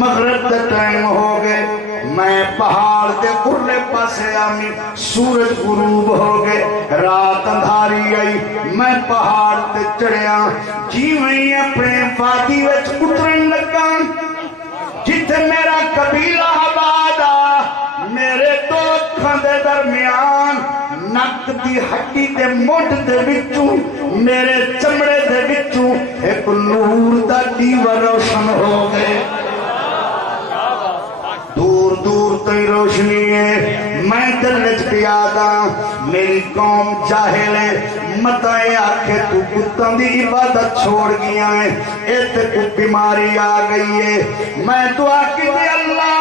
مغرب دے ٹائم ہو گئے میں پہاڑ دے کرلے پاسے آمی سورج غروب ہو گئے رات اندھاری آئی میں پہاڑ دے چڑھیا جیویں اپنے وادی وچ اترن لگا جتے میرا قبیلہ آباد میرے دو اکھاں دے درمیان نک دی ہڈی دے موٹ دے وچوں میرے چمڑے دے وچوں ایک نور دا دیوا روشن ہو گئے دور دور تئی روشنی ہے میں دل وچ پیادا میری قوم جاہل ہے متائے آکھے تو کتوں دی عبادت چھوڑ گیا ہے ایت کو بیماری آ گئی ہے میں دعا کی دے اللہ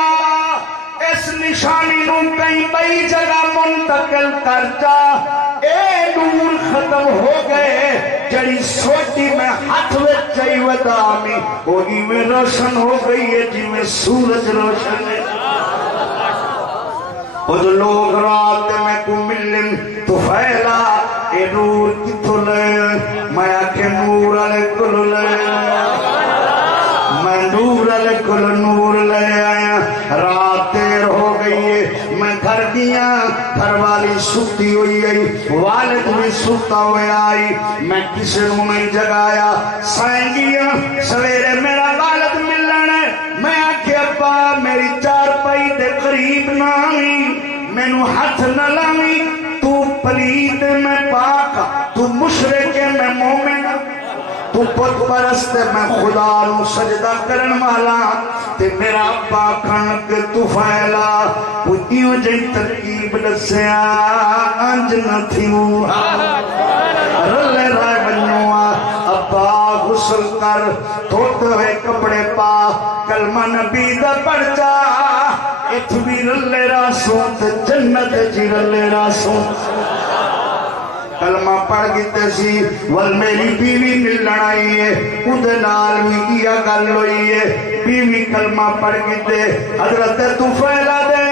اس نشانی نو کہیں بئی جگہ منتقل کر جا اے نور ختم ہو گئے جڑی سوٹی میں ہاتھ وچ چاہی ودا میں وہی میں روشن ہو گئی ہے جی میں سورج روشن ہے وہ جو لوگ رات میں کو ملن تو پھیلا اے نور کتھو لے میں آکھے نور علیہ کل لے میں نور علیہ کل نور لے آیا رات دیر ہو گئی ہے میں گھر گیا گھر والی ستی ہوئی آئی والد بھی ستا ہوئے آئی میں کسی نو میں جگایا سائیں گیا سویرے میرا والد ملن ہے میں آکھے ابا میری چار پائی دے قریب نہ آئی میں نو ہاتھ نہ لائی تو پلید میں پاک تو مشرک میں مومن تو پت پرست میں خدا نو سجدہ کرن والا تے میرا ابا کھن کے تو پھیلا پتیوں جئی ترکیب دسیا انج نہ تھیوں رلے رائے بنیوں ابا غسل کر دھوتے ہوئے کپڑے پا کلمہ نبی دا پڑھ جا ات بھی رلے راسوں تے جنت جی رلے راسوں کلمہ پڑھ گیتے سی ول میری بیوی ملن آئی ہے ادھے نال بھی کیا گل ہوئی ہے بیوی کلمہ پڑھ گیتے حضرت طفیلہ دے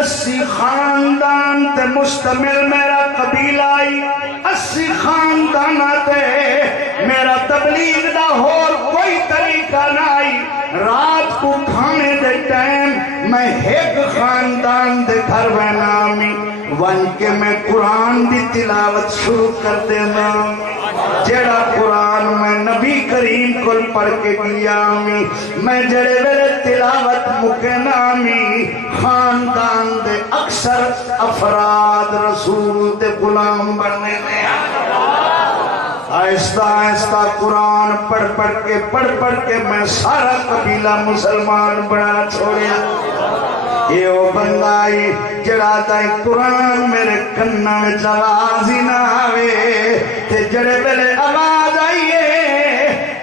80 خاندان تے مشتمل میرا قبیلہ آئی 80 خاندان تے میرا تبلیغ دا ہور کوئی طریقہ نہ آئی رات کو کھانے دے ٹائم میں ایک خاندان دے گھر بینامی ون کے میں قرآن دی تلاوت شروع کر دینا جڑا قرآن میں نبی کریم کل پڑھ کے گیا میں جڑے ویلے تلاوت مکنامی خاندان دے اکثر افراد رسول دے غلام بننے میں آہستہ آہستہ قرآن پڑھ کے میں سارا قبیلہ مسلمان بنا چھوڑیا یہ وہ بندائی جڑا دائی قرآن میرے کنہ میں آواز ہی نہ آوے تے جڑے بلے آواز آئیے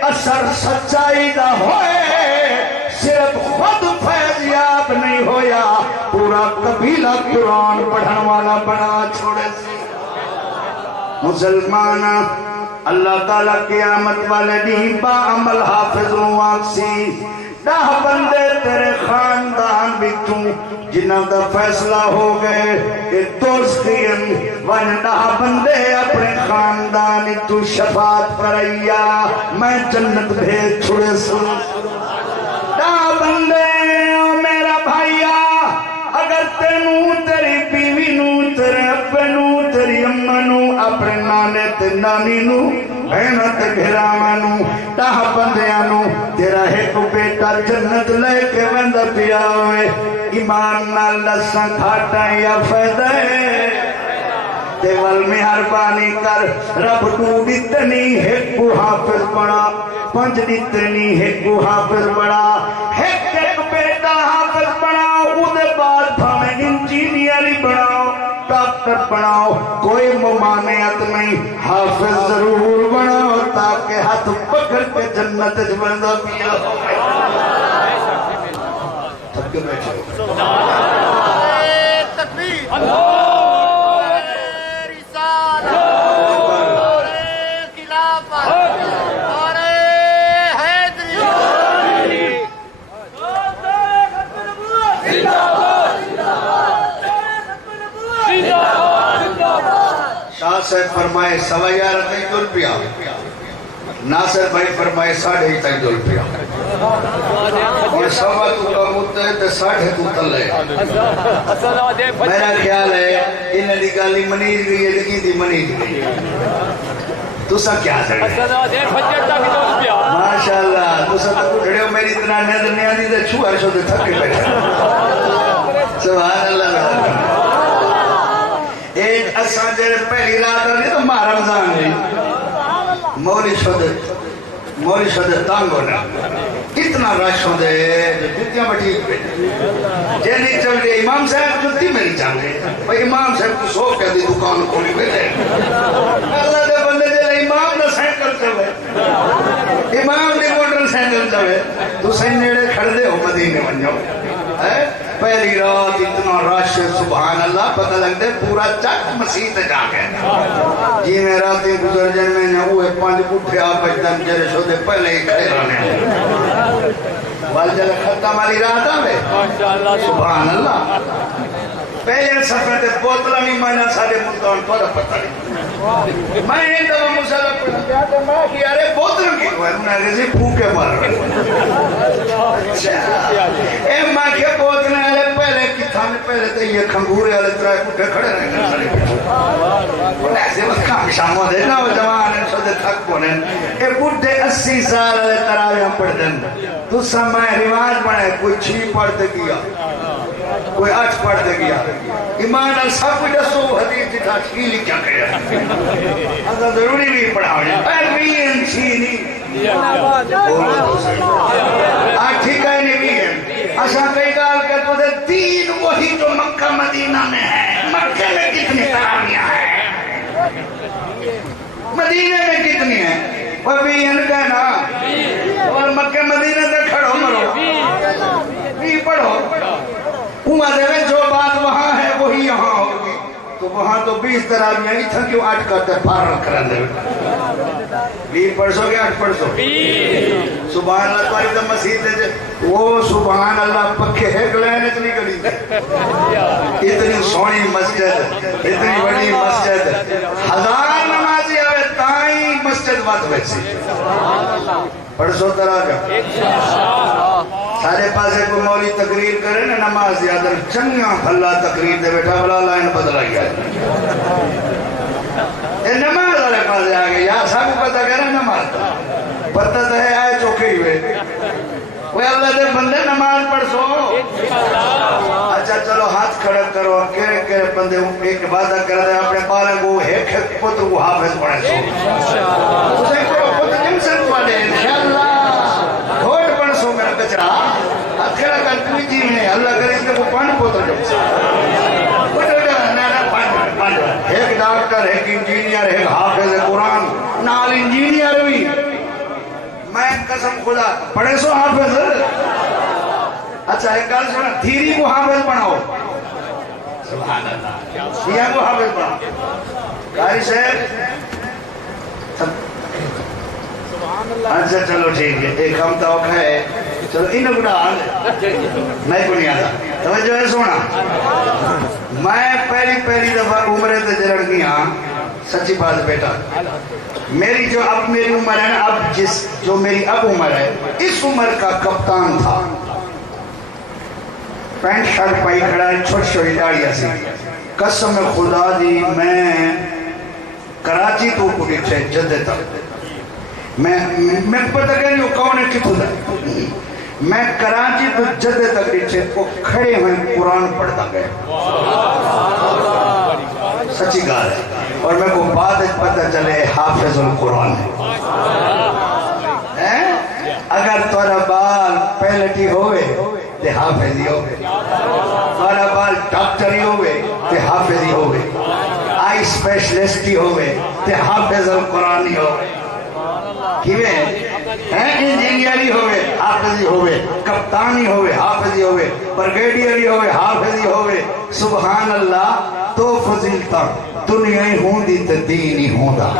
اثر سچائی دا ہوئے صرف خود فیضیاب نہیں ہویا پورا قبیلہ قرآن پڑھن والا بنا چھوڑے سے مسلمانہ اللہ تعالیٰ قیامت والے دین با عمل حافظوں واقسی 10 بندے تیرے خاندان بچوں جنہاں دا فیصلہ ہو گئے کہ دوستین ون 10 بندے اپنے خاندان تو شفاعت کریا میں جنت بھیج چھوڑے سن 10 بندے میرا بھائیا اگر تینوں تیری بیوی نو تیرے ابے نو تیری اماں نو اپنے نانے تے نانی نو بہنت بھراواں ٹاہ بندیاں تیرا ایک بیٹا جنت لے کے ویندا پیا ہوئے ایمان نال دساں گھاٹا یا فائدہ ہے تے ول مہربانی کر رب تو دتنی ایک حافظ بنا پنج دتنی ایک حافظ بنا ایک بیٹا حافظ بناؤ اودے بعد بھاویں انجینئر بناؤ ڈاکٹر بناؤ کوئی ممانعت نہیں حافظ ضرور بناؤ تاکہ ہاتھ پکڑ کے جنت بندہ پیا تھک بیٹھے تکبیر شاہ صاحب فرمائے 11.5 روپیہ ناصر بھائی فرمائے 3.5 روپیہ اور سوا تو کم ہوتا ہے تو 3.5 تو تلے میرا خیال ہے انہیں دی گالی منیج گئی ہے لگی دی منیج گئی تو سا کیا سکتے ماشاءاللہ تو سا تکو ڈھڑے ہو میری اتنا نیدر نہیں آدھی دے چھو ہر شو دے تھکے بیٹھے سبحان اللہ ایک اساں جڑے پہلی رات نہیں تو ماہ رمضان نہیں مولی شدت تانگ ہونا اتنا رش ہوں دے جو جتیاں بٹھیک پہ جیلی چل رہے امام صاحب جتی میں نہیں چاہتے بھئی امام صاحب کو سو کہہ دی دکان کھولی پہ دے اللہ دے بندے جلے امام دا سینکل چلے امام دے موٹر سینکل چلے تو سینیڑے کھڑ دے ہو مدینے بن جاؤ پہلی رات اتنا رش سبحان اللہ پتہ لگ دے پورا چک مسیح تے جا گیا جی میں راتی گزر جن میں نے اوہ 5 پٹھے آپ بجدن جرے شو دے پہلے ہی کھڑے رہنے والجل ختم والی رات آوے سبحان اللہ پہلے سفر تے بوتلہ نہیں مانا سارے ملتان پر پتہ نہیں میں ایک دفعہ مسلح پڑھا گیا تو میں کہ یارے بوتل کی ہوئے انہیں رضی پھوکے مار رہے اے ماں کے بوتلیں آلے پہلے کتھانے پہلے تے یہ کھنگورے آلے ترائے پھوکے کھڑے رہے ہیں سارے انہیں ایسے وقت کام شامو دے نا وہ جوان ہیں سو دے تھک بونے اے بڑھے 80 سال آلے تراویاں پڑھ دیں تو سمائے رواج بڑھے کوئی 6 پڑھتے کیا کوئی 8 پڑھتے گیا ایمان ال سب کچھ دسو حدیث جتا شیلی کیا کہیا اگر ضروری نہیں پڑھا پہلوین چینی ٹھیک ہے نہیں بھی ہے اچھا کئی گال کہ تو دے دین وہی جو مکہ مدینہ میں ہے مکہ میں کتنی ترامیاں ہیں مدینہ میں کتنی ہیں اور بھی ان کہنا اور مکہ مدینہ سے کھڑو مرو بھی پڑھو دے جو بات وہاں ہے وہی یہاں ہوگی تو وہاں تو 20 تراویاں ہی تھا کیوں 8 کرتے فارغ کرن دے 20 پڑھو گے 8 پڑھو سبحان اللہ تمہاری تو مسیح دے وہ سبحان اللہ پکھے ہے گلین اتنی گلی اتنی سونی مسجد اتنی بڑی مسجد 1000 نمازی آوے تائیں مسجد بات ویسی پڑھو تراویاں سارے پاسے کو مولی تقریر کرے نا نماز یادر چنگا بھلا تقریر دے بیٹھا بلا لائن بدلا گیا یہ نماز والے پاسے آگئے یا سب کو پتہ کہہ رہا نماز پتہ تو ہے آئے چوکے ہوئے وہ اللہ دے بندے نماز پڑھ سو اچھا چلو ہاتھ کھڑا کرو کہرے کہرے بندے ایک عبادہ کر دے اپنے بالے کو ایک پتر کو حافظ پڑھے سو اسے کو پتر جمسن پڑھے انشاءاللہ گھوٹ پڑھ سو میرا کچرا اکھڑا کر کوئی جی میں اللہ کرے اس کو پانڈ پوتر جب سے ایک ڈاکٹر ایک انجینئر ایک حافظ قرآن نال انجینئر بھی میں قسم خدا پڑھے سو حافظ اچھا ایک گل سنا دھیری کو حافظ بناؤ سبحان اللہ یہ کو حافظ بناؤ قاری صاحب اچھا چلو ٹھیک ہے ایک ہم تو ہے چلو انہوں گنا میں کو نہیں آتا توجہ ہے سونا میں پہلی دفعہ عمرے تے جرڑ گیا سچی بات بیٹا میری جو اب میری عمر ہے نا اب جو میری اب عمر ہے اس عمر کا کپتان تھا پینٹ شرٹ پائی کھڑا ہے چھوٹ چھوٹی داڑھی سی قسم خدا دی میں کراچی تو کو ڈٹھے جدے تک میں پتہ کہ نہیں کون ہے کتوں دا میں کراچی تو جدے تک نیچے وہ کھڑے ہوئے قرآن پڑھتا گئے سچی گال ہے اور میں کو بعد پتہ چلے حافظ القرآن ہے اگر تورا بال پہلٹی ہوئے تے حافظی ہوئے تورا بال ڈاکٹری ہوئے تے حافظی ہوئے آئی اسپیشلسٹی ہوئے تے حافظ القرآنی ہوئے انجینئری ہوئے حافظی ہوئے کپتانی ہوئے حافظی ہوئے برگیڈیری ہوئے حافظی ہوئے سبحان اللہ تو فضیلتا دنیا ہی ہوں دی تے دین ہی ہوں دا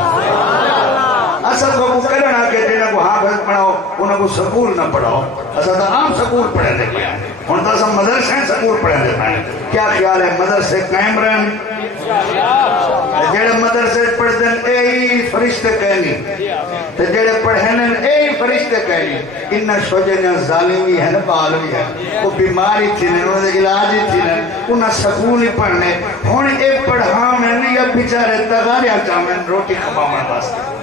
اصل کو کرنا کہ جنہاں کو حافظ پڑھاؤ انہاں کو سکول نہ پڑھاؤ اصل تو عام سکول پڑھے دے پڑھے ہوں تو سب مدرسے سکول پڑھے دے پڑھے کیا خیال ہے مدرسے قائم رہن جڑے مدرسے پڑھتے ہیں اے ہی فرشتے کہنی تو جڑے پڑھنے اے ہی فرشتے کہنی انہاں شوجنے ظالمی ہے نا بال بھی ہے وہ بیماری تھی نے انہوں علاج تھی نے انہاں سکول ہی پڑھنے ہون اے پڑھا میں نے یا بیچارے تغاریاں چاہیں روٹی کھپاؤں واسطے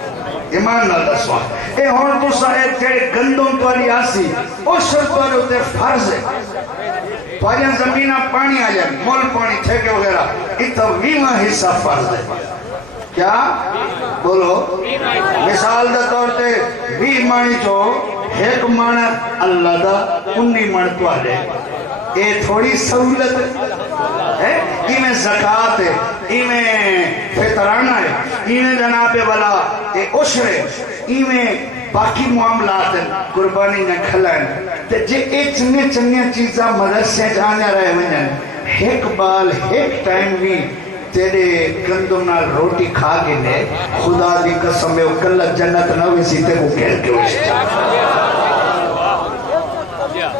ایمان نہ دسوا اے ہون تو سارے جڑے گندم تو علی آسی اس پر ہوتے فرض ہے پاجن زمینہ پانی آ جائے مول پانی ٹھیکے وغیرہ اتنا ویمہ حصہ فرض ہے کیا بولو مثال دا طور تے وی مانی چو ایک مانا اللہ دا انہی مان تو آ جائے اے تھوڑی سہولت ہے ایمیں زکاة ہے ایمیں فطرانہ ہے ایمیں جناب والا اے عشر ہے ایمیں باقی معاملات ہیں قربانی نہ کھلائیں تے جے ایک چنگے چیزاں مدرسے جانے رہے ونجن ایک بال ایک ٹائم بھی تیرے گندم نال روٹی کھا کے نے خدا دی قسم میں کل جنت نہ ویسی تے کو کہہ کے ہوشتا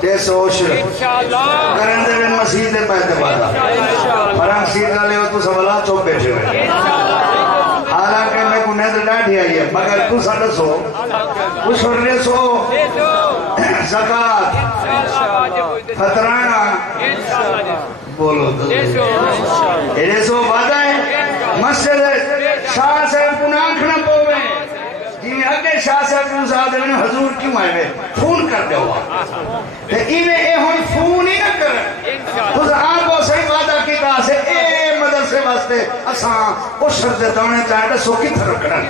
تیسو عشر کرن دے بن مسیح دے پیدے بادا فرانک سیر ڈالے ہو تو سوالا چوپ بیٹھے ہوئے حالانکہ میں کو نیدر ڈاڑھی آئی ہے مگر تو ساڑھ سو اس ورلے سو زکاة فطرانہ بولو تو ایرے سو وعدہ ہے مسجد شاہ سے پناک نہ پوے جی میں اگے شاہ سے پناک نہ حضور کیوں آئے ہوئے فون کر دے ہوا تے ایویں اے ہوئی فون ہی نہ کریں تو آپ کو صحیح وعدہ کی تا سے اے مدرسے واسطے اساں اس شرط دانے چاہے تو سو کی طرف کریں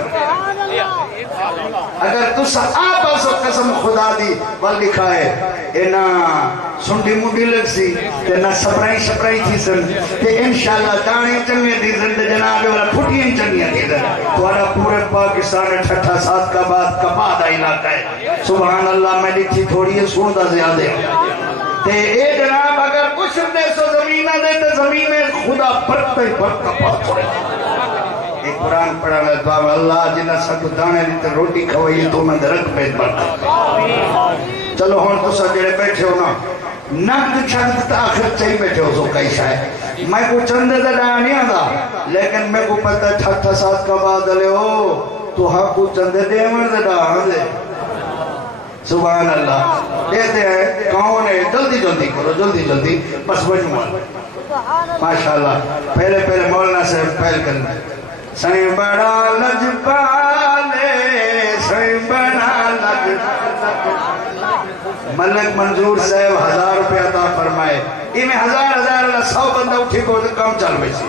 اگر تسا آپ آسو قسم خدا دی بل لکھائے اینا سنڈی مڈی لگ سی تے نہ سپرائی تھی سن تے انشاءاللہ دانے چنگے دی سن تے جناب والا پھٹیاں چنگیاں دی سن توارا پورے پاکستان چھٹا سات کا بعد کپا دا علاقہ ہے سبحان اللہ میں لکھی تھوڑی ہے سن دا زیادہ تے اے جناب اگر کچھ دے سو زمینہ دے تے زمین میں خدا برکتا ہی برکتا پاک چھوڑے ایک قرآن پڑھا لے دعا اللہ جنہ سب دانے دیتے روٹی کھوائی تو میں درک پیٹ برکتا چلو ہون تو سب جڑے بیٹھے ہو نا نقد چند آخر چاہی بیٹھے ہو سو کئی شاید میں کو چند دے ڈایا نہیں آدھا لیکن میں کو پتہ چھٹا سات کا بعد لے ہو تو ہاں کو چند دے من دے ڈایا دے سبحان اللہ کہتے ہیں کون ہے جلدی جلدی کرو جلدی بس بجمع ماشاءاللہ پہلے مولانا سے پہل کرنا سائیں بڑا لجپالے سائیں بڑا ملک منظور صاحب 1000 روپے عطا فرمائے میں 1000 100 بندہ اٹھی کو کم چل بھئی سی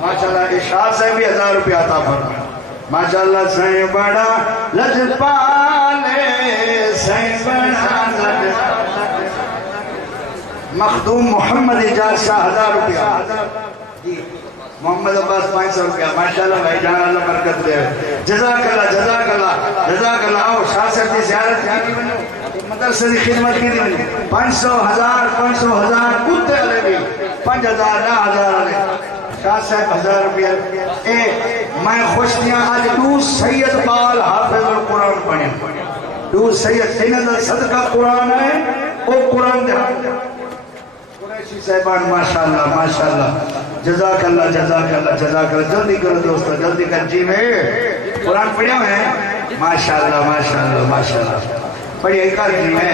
ماشاءاللہ اشاد صاحب بھی 1000 روپے عطا فرمائے ماشاءاللہ سائیں بڑا لجپالے سائیں بڑا لجپالے مخدوم محمد اجاز شاہ 1000 روپے محمد عباس 500 روپیہ ماشاءاللہ بھائی جان اللہ برکت دے جزاک اللہ آؤ شاہ صاحب دی زیارت کی بنو مدرسے دی خدمت کی بنو 500 1000 کتے علیہ بھی 5000 1000 علیہ شاہ صاحب 1000 روپیہ میں خوش دیاں آج دو سید بال حافظ القرآن پڑھیں دو سید انہوں صدقہ قرآن ہے وہ قرآن دے قریشی صاحبان ماشاءاللہ جزاک اللہ جلدی کرو دوستو جلدی کر جی میں قرآن پڑھے ہوئے ہیں ماشاءاللہ پڑھی ایکار کی میں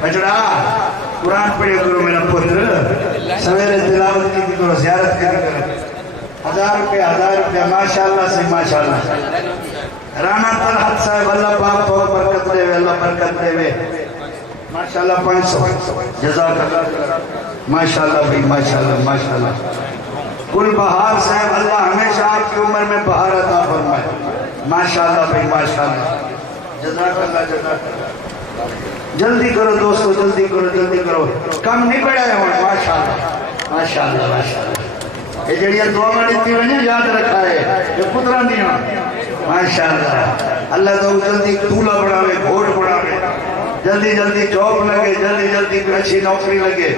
بچڑا قرآن پڑھے کرو میرا پتر سویرے تلاوت کی کرو زیارت کی کرو 1000 روپے ماشاءاللہ سے ماشاءاللہ رانا طلحت صاحب اللہ پاک تو برکت دے وے، اللہ برکت دے وے، ماشاءاللہ 500 جزاک اللہ، ماشاءاللہ بھائی ماشاءاللہ ماشاءاللہ. گل بہار صاحب اللہ ہمیشہ آپ کی عمر میں بہار عطا فرمائے، ماشاءاللہ بھائی ماشاءاللہ، جزاک اللہ جزاک اللہ. جلدی کرو دوستو، جلدی کرو جلدی کرو، کم نہیں پڑا ہے ہوں، ماشاءاللہ ماشاءاللہ ماشاءاللہ. یہ جڑیاں دعا میں دیتی ہوئی نہیں یاد رکھا ہے، یہ پتران دیا ماشاءاللہ. اللہ تو جلدی طولہ بڑھاوے، گھوڑ بڑھاوے، جلدی جلدی جاب لگے، جلدی جلدی کوئی اچھی نوکری لگے،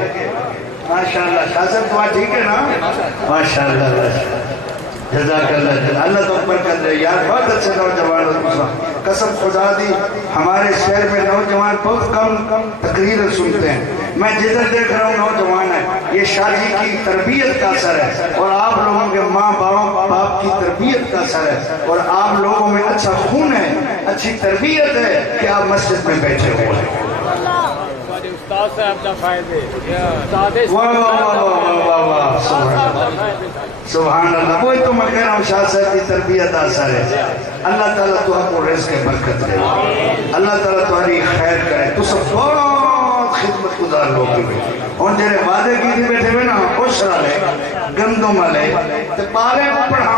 ماشاءاللہ. شاہد دعا ٹھیک ہے نا؟ ماشاءاللہ جزاک اللہ. اللہ تو برکت دے یار، بہت اچھے نوجوان ہو. قسم خدا دی ہمارے شہر میں نوجوان بہت کم تقریر سنتے ہیں. میں جدھر دیکھ رہا ہوں نوجوان ہے، یہ شادی کی تربیت کا اثر ہے، اور آپ لوگوں کے ماں باپ کی تربیت کا اثر ہے، اور آپ لوگوں میں اچھا خون ہے، اچھی تربیت ہے کہ آپ مسجد میں بیٹھے ہوئے ہیں. استاد صاحب کا فائدے واہ واہ واہ واہ واہ سبحان اللہ. وہی تو میں کہہ رہا ہوں شاہ صاحب کی تربیت اثر ہے. اللہ تعالیٰ تو آپ کو رزق برکت دے، اللہ تعالیٰ تمہاری خیر کرے. تو سب بہت خدمت گزار لوگ بھی اور جنہیں وعدے کی تھی بیٹھے ہوئے نا، خوش رہے گندم والے پالے پڑھا